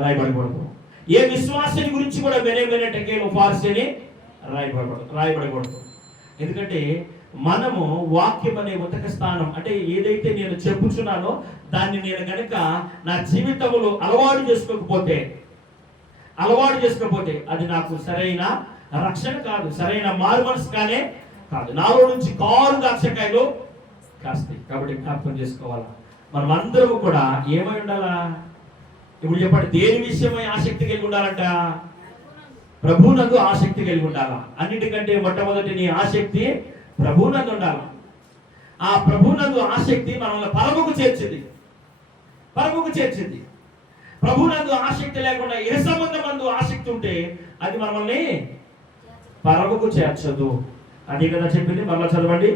రాయబడకూడదు. ఏ విశ్వాసుని గురించి కూడా మెనే టెకేల్ ఉఫారసి అని రాయబడకూడదు. ఎందుకంటే మనము వాక్యం అనే ఉతక స్థానం, అంటే ఏదైతే నేను చెప్పుచున్నానో దాన్ని నేను కనుక నా జీవితంలో అలవాటు చేసుకోకపోతే అది నాకు సరైన రక్షణ కాదు, సరైన మారు మనసు కానే కాదు. నాలో నుంచి కారు దాక్షకాయలు కాస్తాయి. కాబట్టి జ్ఞాపకం చేసుకోవాలా, మనం అందరూ కూడా ఏమై ఉండాలా? ఇప్పుడు చెప్పండి, దేని విషయమై ఆసక్తి కలిగి ఉండాలంట? ప్రభువునందు ఆసక్తి కలిగి ఉండాలా. అన్నిటికంటే మొట్టమొదటి నీ ఆసక్తి ప్రభువునందు ఉండాలి. ఆ ప్రభువునందు ఆసక్తి మనల్ని పరముకు చేర్చింది. ప్రభువునందు ఆసక్తి లేకుండా ఏ సంబంధమందు ఆసక్తి ఉంటే అది మనల్ని పరముకు చేర్చదు. అదే కదా చెప్పింది, మరలా చదవండి.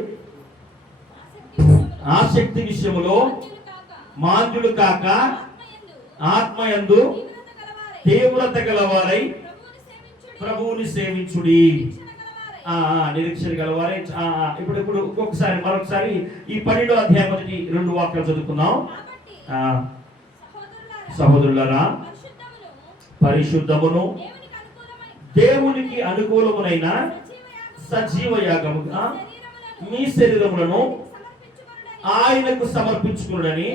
ఆసక్తి విషయములో మాంద్యులు కాక ఆత్మయందు తీవ్రత గలవారై ప్రభువుని సేవించుడి. నిరీక్షణ గలవారై. ఇప్పుడు మరొకసారి ఈ 12వ అధ్యాయం మొదటి 2 వాక్యాలు చదువుకుందాం. సహోదరులారా, పరిశుద్ధమును దేవునికి అనుకూలమునైన సజీవ యాగముగా మీ శరీరములను ఆయనకు సమర్పించుకునుడని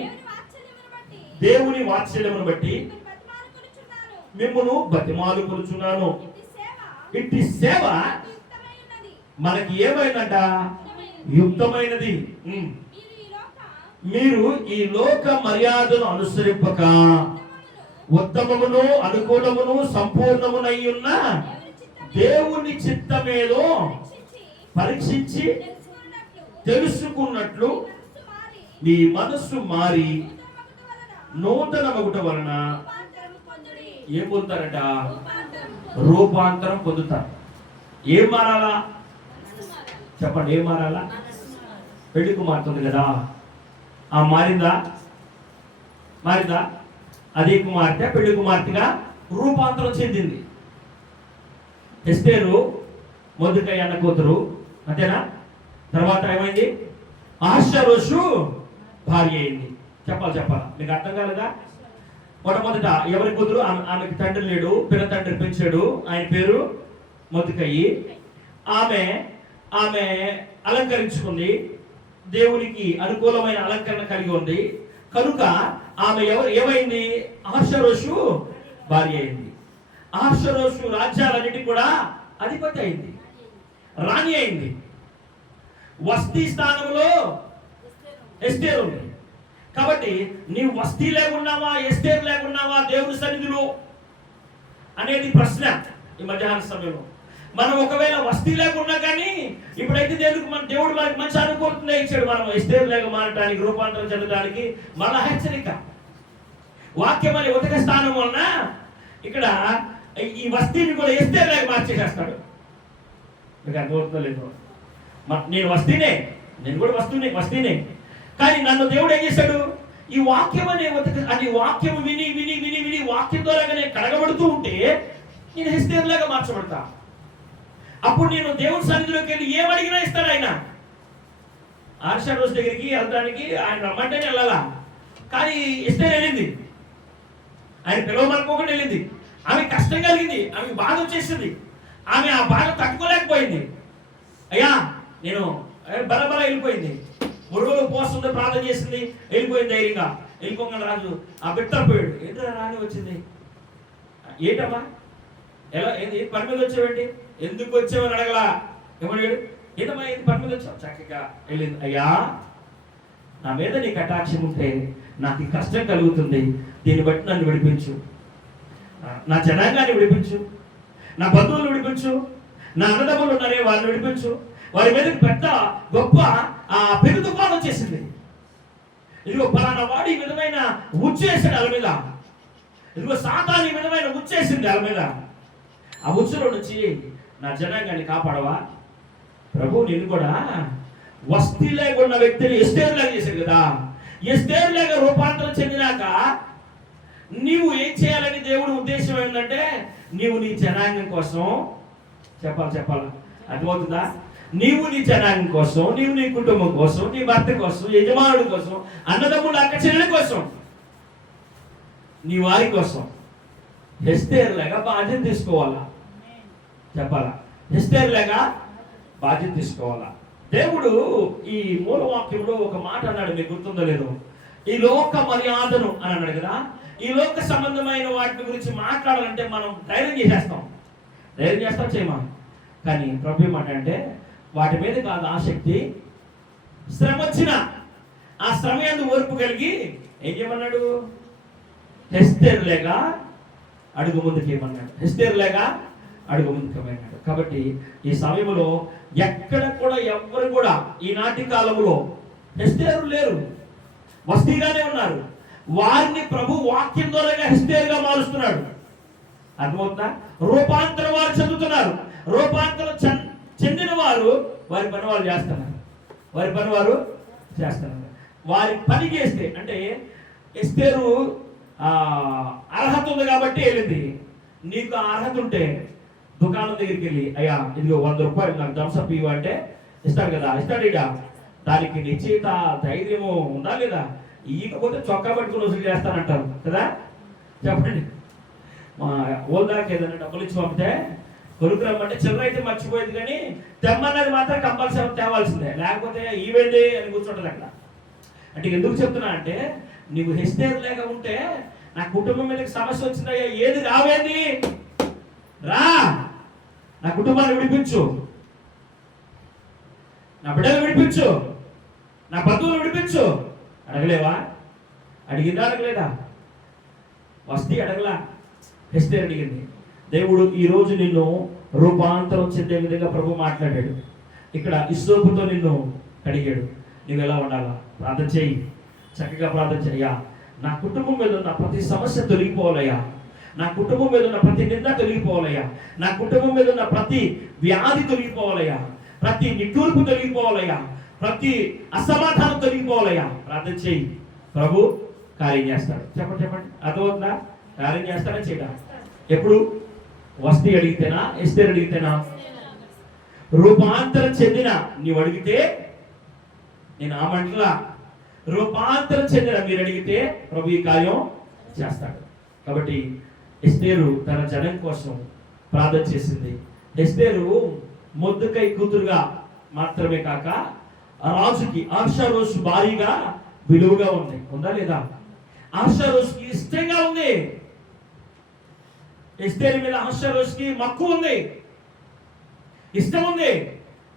దేవుని వాత్సల్యమును బట్టి మిమ్మును బతిమాలుకొనుచున్నాను. ఇట్టి సేవ మనకి ఏమైందంట? యుక్తమైనది. మీరు ఈ లోక మర్యాదను అనుసరింపక ఉత్తమమును అనుకూలమును సంపూర్ణమునయ్యున్న దేవుని చిత్తమేదో పరీక్షించి తెలుసుకున్నట్లు మీ మనస్సు మారి నూతన మగుట వలన ఏం పొందుతారట? రూపాంతరం పొందుతారు. ఏం మారాలా చెప్పండి? ఏం మారాలా? పెళ్లి కుమార్తె కదా, ఆ మారిందా? అదే కుమార్తె పెళ్లి కుమార్తెగా రూపాంతరం చెందింది. ఎస్తేరు మొర్దెకై అన్న కూతురు, అంతేనా? తర్వాత ఏమైంది? అహష్వేరోషు భార్య అయింది. చెప్పాలా మీకు అర్థం కాలేదా? మొట్టమొదట ఎవరి కూతురు? ఆమెకి తండ్రి లేడు, పిల్ల తండ్రి పెంచాడు, ఆయన పేరు మొర్దెకై. ఆమె అలంకరించుకుంది, దేవునికి అనుకూలమైన అలంకరణ కలిగి ఉంది కనుక ఆమె ఏమైంది? అహష్వేరోషు భార్య అయింది. అహష్వేరోషు రాజ్యాలన్నిటి కూడా అధిపతి అయింది, రాణి అయింది. వస్తీ స్థానంలో ఎస్తేరు ఉంది. కాబట్టి నీవు వస్తీ లేకున్నావా, ఎస్తేరు లేకున్నావా దేవుని సన్నిధిలో అనేది ప్రశ్న. ఈ మధ్యాహ్న సమయంలో మనం ఒకవేళ వస్తీ లేకున్నా కానీ ఇప్పుడైతే దేవుడు మనకి మంచి అనుకూలత ఇచ్చాడు. మనం ఎస్తేరు లేక మారటానికి, రూపాంతరం చెందడానికి మన హెచ్చరిక వాక్యం అనే ఉతక స్థానం వలన ఇక్కడ ఈ వస్తీని కూడా ఎస్తేరు లేక మార్చేసేస్తాడు. మీకు అర్థమవుతుందో లేదో? నేను వస్తీనే, నేను కూడా వస్తీనే. కానీ నన్ను దేవుడు ఏం చేశాడు? ఈ వాక్యం అనే వాక్యం విని విని విని విని వాక్యం ద్వారా నేను కడగబడుతూ ఉంటే నేను ఎస్తేరులాగా మార్చబడతా. అప్పుడు నేను దేవుని సన్నిధిలోకి వెళ్ళి ఏమడిగినా ఇస్తాడు ఆయన. అహష్వేరోషు దగ్గరికి వెళ్ళడానికి ఆయన రమ్మంటేనే వెళ్ళాలా, కానీ ఎస్తేరు వెళ్ళింది. ఆయన పిలవమనుకోకుండా వెళ్ళింది. ఆమె కష్టం కలిగింది, ఆమె బాధ వచ్చేసింది, ఆమె ఆ బాధ తట్టుకోలేకపోయింది. అయ్యా నేను బలబల వెళ్ళిపోయింది. 3 రోజులు ఉపవాసంతో ప్రార్థన చేసింది, వెళ్ళిపోయింది ధైర్యంగా. వెళ్ళిపోగానే రాజు ఆ బిట్టపోయాడు. ఏంటో రాని వచ్చింది, ఏంటమ్మా ఎలా పని మీద వచ్చావేంటి, ఎందుకు వచ్చావని అడగలా. ఏమన్నాడు? ఏంటమ్మా ఏంటి పని మీద వచ్చావు? చక్కగా వెళ్ళింది. అయ్యా నా మీద నీ కటాక్షం ఉంటే నాకు ఈ కష్టం కలుగుతుంది, దీన్ని బట్టి నన్ను విడిపించు, నా జనాంగాన్ని విడిపించు, నా బంధువులు విడిపించు, నా అన్నదమ్ములు ఉన్నారే వాళ్ళని విడిపించు. వారి మీద పెద్ద గొప్ప పెను తుఫాను వచ్చేసింది. ఇదిగో పలానా వాడు ఈ విధమైన ఉచ్చేసాడు వాళ్ళ మీద, ఇదిగో సాతాను ఈ విధమైన ఉచ్చేసింది వాళ్ళ మీద. ఆ ఉచ్చులో నుంచి నా జనాంగాన్ని కాపాడవా ప్రభు? నేను కూడా వస్తీ లేకున్న వ్యక్తిని ఎస్తేరులాగా చేశాడు కదా. ఎస్తేరులాగా రూపాంతరం చెందినాక నీవు ఏం చేయాలని దేవుడి ఉద్దేశం ఏంటంటే, నీవు నీ జనాంగం కోసం చెప్పాలా? అర్థమవుతుందా? నీవు నీ జనాంగం కోసం, నీవు నీ కుటుంబం కోసం, నీ భర్త కోసం, యజమానుడి కోసం, అన్నదమ్ముడు అక్క చెల్లెల కోసం, నీ వారి కోసం ఎస్తేరులాగా బాధ్యత తీసుకోవాలా? చెప్పాలా? ఎస్తేరులాగా బాధ్యత తీసుకోవాలా? దేవుడు ఈ మూలవాక్యంలో ఒక మాట అన్నాడు, మీకు గుర్తుందో లేదో? ఈ లోక మర్యాదను అని అన్నాడు కదా. ఈ లోక సంబంధమైన వాటి గురించి మాట్లాడాలంటే మనం ధైర్యం చేస్తాం చేయమా. కానీ ప్రభు ఏమంట అంటే, వాటి మీద కాదు ఆసక్తి, శ్రమ వచ్చిన ఆ శ్రమ యందు ఓర్పు కలిగి ఏం చేయమన్నాడు? ఎస్తేరులాగా అడుగు ముందుకు ఏమన్నాడు? ఎస్తేరులాగా అడుగు ముందుకు అన్నాడు. కాబట్టి ఈ సమయంలో ఎక్కడ కూడా ఎవ్వరు కూడా ఈనాటి కాలంలో ఎస్తేరు లేరు, వస్తీగానే ఉన్నారు. వారిని ప్రభు వాక్యం ద్వారా ఎస్తేరుగా మారుస్తున్నాడు. అర్థమవుతుందా? రూపాంతరం వారు చెందుతున్నారు. రూపాంతరం చెందిన వారు వారి పని వాళ్ళు చేస్తున్నారు. వారి పని చేస్తే అంటే ఎస్తేరు అర్హత ఉంది కాబట్టి వెళ్ళింది. నీకు ఆ అర్హత ఉంటే దుకాణం దగ్గరికి వెళ్ళి, అయ్యా ఇదిగో 100 రూపాయలు నాకు థమ్స్అప్ ఇవ్వ అంటే ఇస్తాడు కదా, ఇస్తాడు. ఇక దానికి నిశ్చిత ధైర్యము ఉందా లేదా? ఇకపోతే చొక్కా పట్టుకుని వసూలు చేస్తానంటారు కదా. చెప్పండి, మా ఓల్దాకి ఏదైనా డబ్బులు ఇచ్చి పంపితే కొనుక్కు రమ్మంటే చిల్లర అయితే మర్చిపోయింది, కానీ తెమ్మన్నది మాత్రం కంపల్సరీ తేవాల్సిందే, లేకపోతే ఈవెంట్ అని కూర్చుంటుంది అక్కడ. అంటే ఎందుకు చెప్తున్నా అంటే, నీవు హెస్తేరు లేక ఉంటే నా కుటుంబం మీదకి సమస్య వచ్చిందయ్యా, ఏది రావేంది, రా నా కుటుంబాన్ని విడిపించు, నా బిడ్డలు విడిపించు, నా బంధువులు విడిపించు అడగలేవా? అడిగిందా అడగలేదా? వస్తీ అడగలా, హెస్తేరు అడిగింది. దేవుడు ఈరోజు నిన్ను రూపాంతరం చెందే విధంగా ప్రభు మాట్లాడాడు. ఇక్కడ ఇస్సోపుతో నిన్ను కడిగాడు. నువ్వు ఎలా ఉండాలా? ప్రార్థన చేయి, చక్కగా ప్రార్థన చేయా. నా కుటుంబం మీద ఉన్న ప్రతి సమస్య తొలగిపోవాలయ్యా, నా కుటుంబం మీద ఉన్న ప్రతి నింద తొలగిపోవాలయ్యా, నా కుటుంబం మీద ఉన్న ప్రతి వ్యాధి తొలగిపోవాలయ్యా, ప్రతి నిట్టూర్పు తొలగిపోవాలయ్యా, ప్రతి అసమాధానం తొలగిపోవాలయ్యా. ప్రార్థన చేయి, ప్రభు కార్యం చేస్తాడు. చెప్పండి చెప్పండి, అర్థమవుతుందా? కార్యం చేస్తాడా చేయడా? ఎప్పుడు? వస్తీ అడిగితేనా, ఎస్తేరు అడిగితేనా? రూపాంతరం చెందిన నీవు అడిగితే నేను ఆ మంటలా, రూపాంతరం చెందిన మీరు అడిగితే ప్రభు ఈ కార్యం చేస్తాడు. కాబట్టి ఎస్తేరు తన జనం కోసం ప్రార్థన చేసింది. ఎస్తేరు మొర్దెకై కూతురుగా మాత్రమే కాక రాజుకి అహష్వేరోషు భారీగా విలువగా ఉంది. ఉందా లేదా? అహష్వేరోషుకి ఇష్టంగా ఉంది. ఎస్తేరు మీద అహష్వేరోషుకి మక్కువ ఉంది, ఇష్టం ఉంది.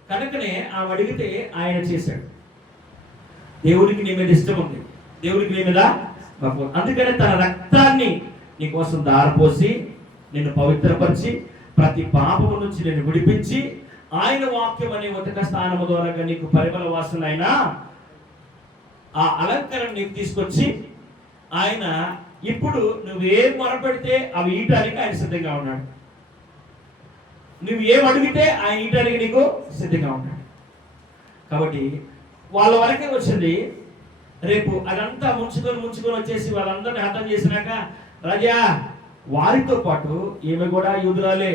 కనుకనే ఆమె అడిగితే ఆయన చేశాడు. దేవుడికి నీ మీద ఇష్టం ఉంది, దేవుడికి నీ మీద మక్కువ. అందుకనే తన రక్తాన్ని నీ కోసం దారపోసి నిన్ను పవిత్రపరిచి ప్రతి పాపము నుంచి నిన్ను విడిపించి ఆయన వాక్యం అనే ఉతక స్థానము ద్వారా నీకు పరిమళ వాసనైన ఆ అలంకరణ నీకు తీసుకొచ్చి ఆయన ఇప్పుడు నువ్వేం మొరపెడితే అవి ఈయటానికి ఆయన సిద్ధంగా ఉన్నాడు. నువ్వు ఏం అడిగితే ఆయన ఈయటానికి నీకు సిద్ధంగా ఉన్నాడు. కాబట్టి వాళ్ళ వరకే వచ్చింది. రేపు అదంతా ముంచుకొని వచ్చేసి వాళ్ళందరినీ హతం చేసినాక, రాజా వారితో పాటు ఈమె కూడా యూదురాలే,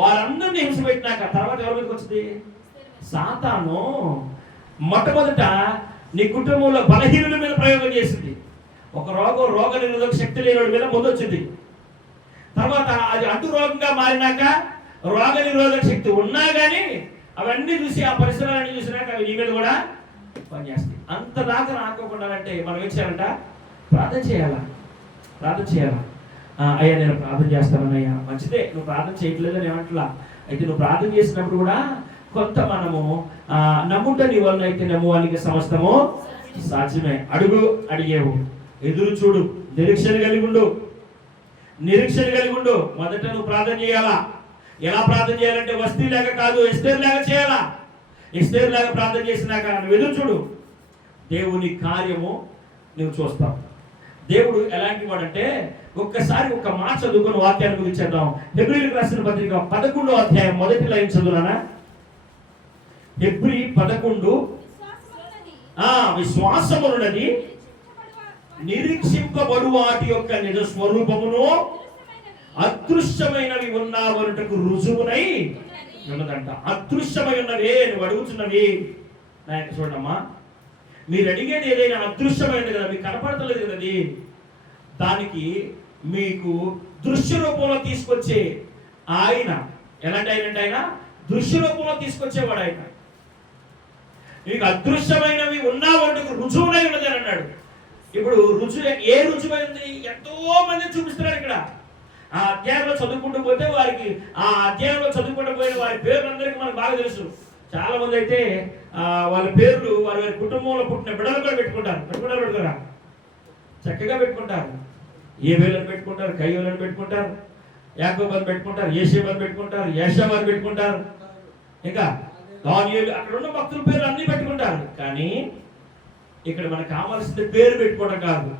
వాళ్ళందరినీ హింస పెట్టినాక తర్వాత ఎవరి మీదకి వచ్చింది? సాతాను మొట్టమొదట నీ కుటుంబంలో బలహీనుల మీద ప్రయోగం చేసింది. ఒక రోగ నిరోధక శక్తి లేని మీద ముందు వచ్చింది. తర్వాత అది అంటు రోగంగా మారినాక రోగ నిరోధక శక్తి ఉన్నా కానీ అవన్నీ చూసి, ఆ పరిసరాలన్నీ చూసినాక అవి నీ మీద కూడా పనిచేస్తాయి. అంత దాకా రాకోకుండా అంటే మనం ఏం చేయాలంట? ప్రార్థన చేయాలా? అయ్యా నేను ప్రార్థన చేస్తానయ్యా, మంచిదే, నువ్వు ప్రార్థన చేయట్లేదని ఏమంటలా. అయితే నువ్వు ప్రార్థన చేసినప్పుడు కూడా కొంత మనము నమ్ముట నీ వలన అయితే నమ్మువానికి సమస్తము సాధ్యమే. అడిగేవు, ఎదురు చూడు, నిరీక్షణ కలిగి ఉండు. మొదట నువ్వు ప్రార్థన చేయాలా. ఎలా ప్రార్థన చేయాలంటే వస్తీ లేక కాదు, ఎస్తేరు లేక చేయాలా. ఎస్తేరు లేక ప్రార్థన చేసినాక నువ్వు ఎదురు చూడు, దేవుని కార్యము నువ్వు చూస్తావు. దేవుడు ఎలాంటి వాడంటే, ఒక్కసారి ఒక మాట చదువుకుని వాక్యాన్ని ముగించేద్దాం. హెబ్రీయులకు రాసిన పత్రిక 11వ అధ్యాయం మొదటి లైన్ చదువునా? హెబ్రీ 11, విశ్వాసమున్నది నిరీక్షింపబడు వాటి యొక్క నిజ స్వరూపమును అదృశ్యమైనవి ఉన్నావనుటకు రుజువునై ఉన్నదంట. అదృశ్యమై ఉన్నవే నువ్వు అడుగుతున్నవి. నాయన చూడమ్మా, మీరు అడిగేది ఏదైనా అదృశ్యమైనది కదా, మీకు కనపడతలేదు కదా, అది దానికి మీకు దృశ్య రూపంలో తీసుకొచ్చే ఆయన ఎలాంటి ఆయన? దృశ్య రూపంలో తీసుకొచ్చేవాడు ఆయన. మీకు అదృశ్యమైనవి ఉన్నావంటకు రుజువునై ఉన్నది అని అన్నాడు. ఇప్పుడు ఏ రుజువైంది? ఎంతో మంది చూపిస్తున్నాడు ఇక్కడ. ఆ అధ్యాయంలో చదువుకుంటూ పోతే వారికి, ఆ అధ్యాయంలో చదువుకుంటూ పోయిన వారి పేర్లందరికీ మనకు బాగా తెలుసు. చాలా మంది అయితే వాళ్ళ పేర్లు వారి కుటుంబంలో పుట్టిన బిడ్డలు కూడా పెట్టుకుంటారా? చక్కగా పెట్టుకుంటారు. ఏబేలను పెట్టుకుంటారు, కయ్యోలను పెట్టుకుంటారు, యాకోబుని పెట్టుకుంటారు, యేషేబుని పెట్టుకుంటారు, యాషాబుని పెట్టుకుంటారు, ఇంకా దానియేలు, అక్కడ ఉన్న భక్తుల పేర్లు అన్ని పెట్టుకుంటారు. కానీ ఇక్కడ మనకు కావాల్సింది పేరు పెట్టుకోవడం కాదు,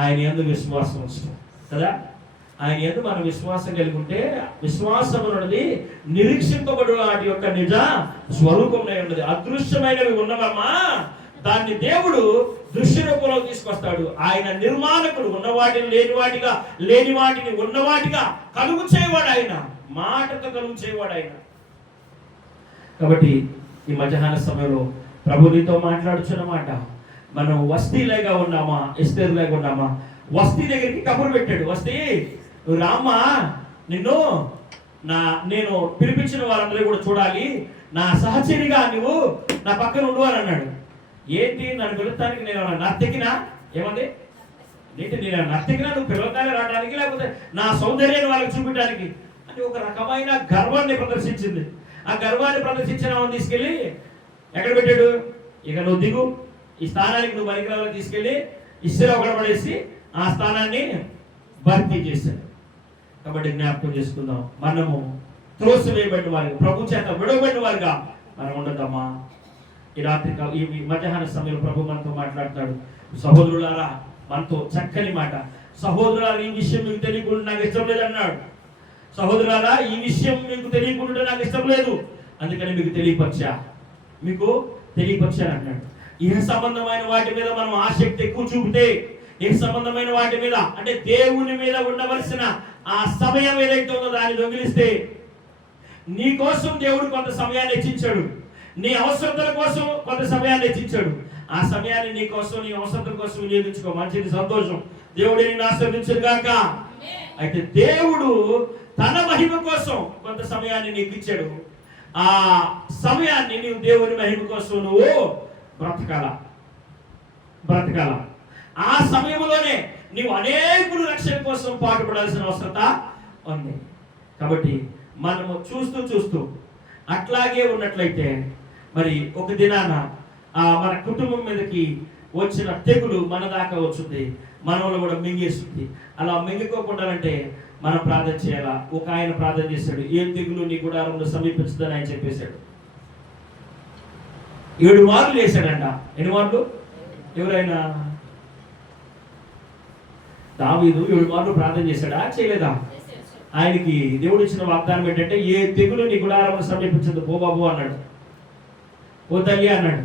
ఆయన యందు విశ్వాసం ఉంచడం కదా. ఆయన యందు మనం విశ్వాసం కలిగి ఉంటే, విశ్వాసం అన్నది నిరీక్షింపబడు వాటి యొక్క నిజ స్వరూపంలో ఉన్నది. అదృశ్యమైనవి ఉన్నవమ్మా, దాన్ని దేవుడు దృశ్య రూపంలో తీసుకొస్తాడు. ఆయన నిర్మాణకుడు. ఉన్నవాటిని లేని వాటిని ఉన్నవాటిగా కలుగు చేయవాడు ఆయన. మాటతో కలుగు చేయవాడు ఆయన. కాబట్టి ఈ మధ్యాహ్న సమయంలో ప్రభు నీతో మాట్లాడుచున్నమాట. మనం వస్తీలాగా ఉన్నామా, ఎస్తేరులాగా ఉన్నామా? వస్తీ దగ్గరికి కబురు పెట్టాడు. వస్తీ, నువ్వు రామ్మా, నిన్ను నేను పిలిపించిన వారందరూ కూడా చూడాలి, నా సహచరిగా నువ్వు నా పక్కన ఉండు అని అన్నాడు. ఏంటి నన్ను పిలుస్తానికి నేను నర్తకినా? ఏమంది ఏంటి, నేను నర్తకినా నువ్వు పిలవగానే రావడానికి, లేకపోతే నా సౌందర్యాన్ని వాళ్ళకి చూపించడానికి అని ఒక రకమైన గర్వాన్ని ప్రదర్శించింది. ఆ గర్వాన్ని ప్రదర్శించిన తీసుకెళ్ళి ఎక్కడ పెట్టాడు? ఇక నువ్వు దిగు, ఈ స్థానానికి నువ్వు పనికిరావాలని తీసుకెళ్ళి ఇస్త్రీ ఒకడ పడేసి ఆ స్థానాన్ని భర్తీ చేశాడు. కాబట్టి జ్ఞాపకం చేసుకుందాం, మనము త్రోసివేయబడిన వారిగా, ప్రభు చేత విడవబడిన వారిగా మనం ఉండదమ్మా. ఈ రాత్రి ఈ మధ్యాహ్న సమయంలో ప్రభు మనతో మాట్లాడుతాడు. సహోదరులారా, మనతో చక్కని మాట, సహోదరులారా ఈ విషయం మీకు తెలియకుండా నాకు ఇష్టం లేదు అన్నాడు. సహోదరులారా ఈ విషయం మీకు తెలియకుండా నాకు ఇష్టం లేదు, అందుకని మీకు తెలియపరిచాను అన్నాడు. ఏ సంబంధమైన వాటి మీద మనం ఆసక్తి ఎక్కువ చూపితే, ఏ సంబంధమైన వాటి మీద అంటే దేవుని మీద ఉండవలసిన ఆ సమయం ఏదైతే ఉందో దాన్ని దొంగిలిస్తే, నీ కోసం దేవుడు కొంత సమయాన్ని హెచ్చించాడు, నీ అవసరతల కోసం కొంత సమయాన్ని హెచ్చించాడు. ఆ సమయాన్ని నీ కోసం, నీ అవసరతల కోసం వినియోగించుకో. మంచిది, సంతోషం. దేవుడు నిన్ను ఆశీర్వదించును గాక. అయితే దేవుడు తన మహిమ కోసం కొంత సమయాన్ని నీకు ఇచ్చాడు. ఆ సమయాన్ని నీవు దేవుని మహిమ కోసం నువ్వు బ్రతకాల. ఆ సమయంలోనే నీవు అనేకుల రక్షణ కోసం పాటుపడాల్సిన అవసరత ఉంది. కాబట్టి మనము చూస్తూ అట్లాగే ఉన్నట్లయితే మరి ఒక దినాన మన కుటుంబం మీదకి వచ్చిన తెగులు మన దాకా వచ్చింది, మనలో కూడా మింగేస్తుంది. అలా మింగిపోకుండా అంటే మనం ప్రార్థన చేయాలా. ఒక ఆయన ప్రార్థన చేశాడు, ఏ తెగులు నీ గుడారంలో సమీపించదని ఆయన చెప్పేశాడు. 7 మార్లు వేశాడంట. ఎన్ని మార్లు? ఎవరైనా? దావీదు 7 మార్లు ప్రార్థన చేశాడా, చేయలేదా? ఆయనకి దేవుడు ఇచ్చిన వాగ్దానం ఏంటంటే, ఏ తెగులు నీ గుడారంలో సమీపించదు పో బాబు అన్నాడు, ఓ తల్లి అన్నాడు.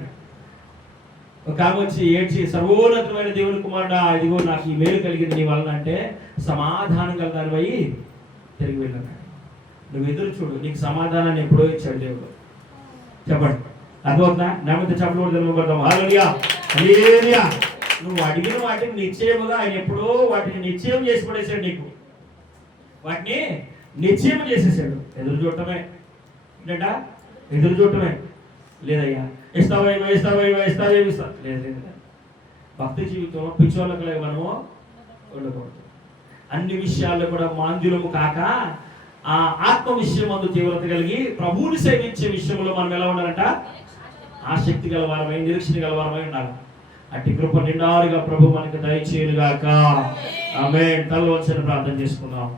ఒక ఆమె వచ్చి ఏడ్చి, సర్వోన్నతమైన దేవుని కుమారుడా, ఇదిగో నాకు ఈ మేలు కలిగింది నీ వలన అంటే, సమాధానం గల దానివై తిరిగి వెళ్ళన్నాడు. నువ్వు ఎదురు చూడు, నీకు సమాధానాన్ని ఎప్పుడో ఇచ్చాడు దేవుడు. చెప్పండి, అర్థమవుతుందా? నమ్మితే చెప్పలు కూడా తెలుగుపడతాం. హల్లెలూయా, హల్లెలూయా. నువ్వు అడిగిన వాటిని నిశ్చయముగా ఆయన ఎప్పుడో వాటిని నిశ్చయం చేసి పడేశాడు. నీకు వాటిని నిశ్చయం చేసేసాడు. ఎదురు చూడటమే ఏంట? ఎదురు చూడటమే. లేదయ్యా ఇస్తావా లేదు. భక్తి జీవితంలో పిచ్చోళ్ళకి మనము ఉండకూడదు. అన్ని విషయాల్లో కూడా మాంద్యులము కాక ఆ ఆత్మ విషయం అందు తీవ్రత కలిగి ప్రభువుని సేవించే విషయంలో మనం ఎలా ఉండాలంట? ఆసక్తి గల వారమై, నిరీక్షణ గల వారమై ఉండాలి. అట్టి కృప నిండారుగా ప్రభు మనకు దయచేయునుగాక. ఆమేన్. తల వంచని ప్రార్థన చేసుకుందాం.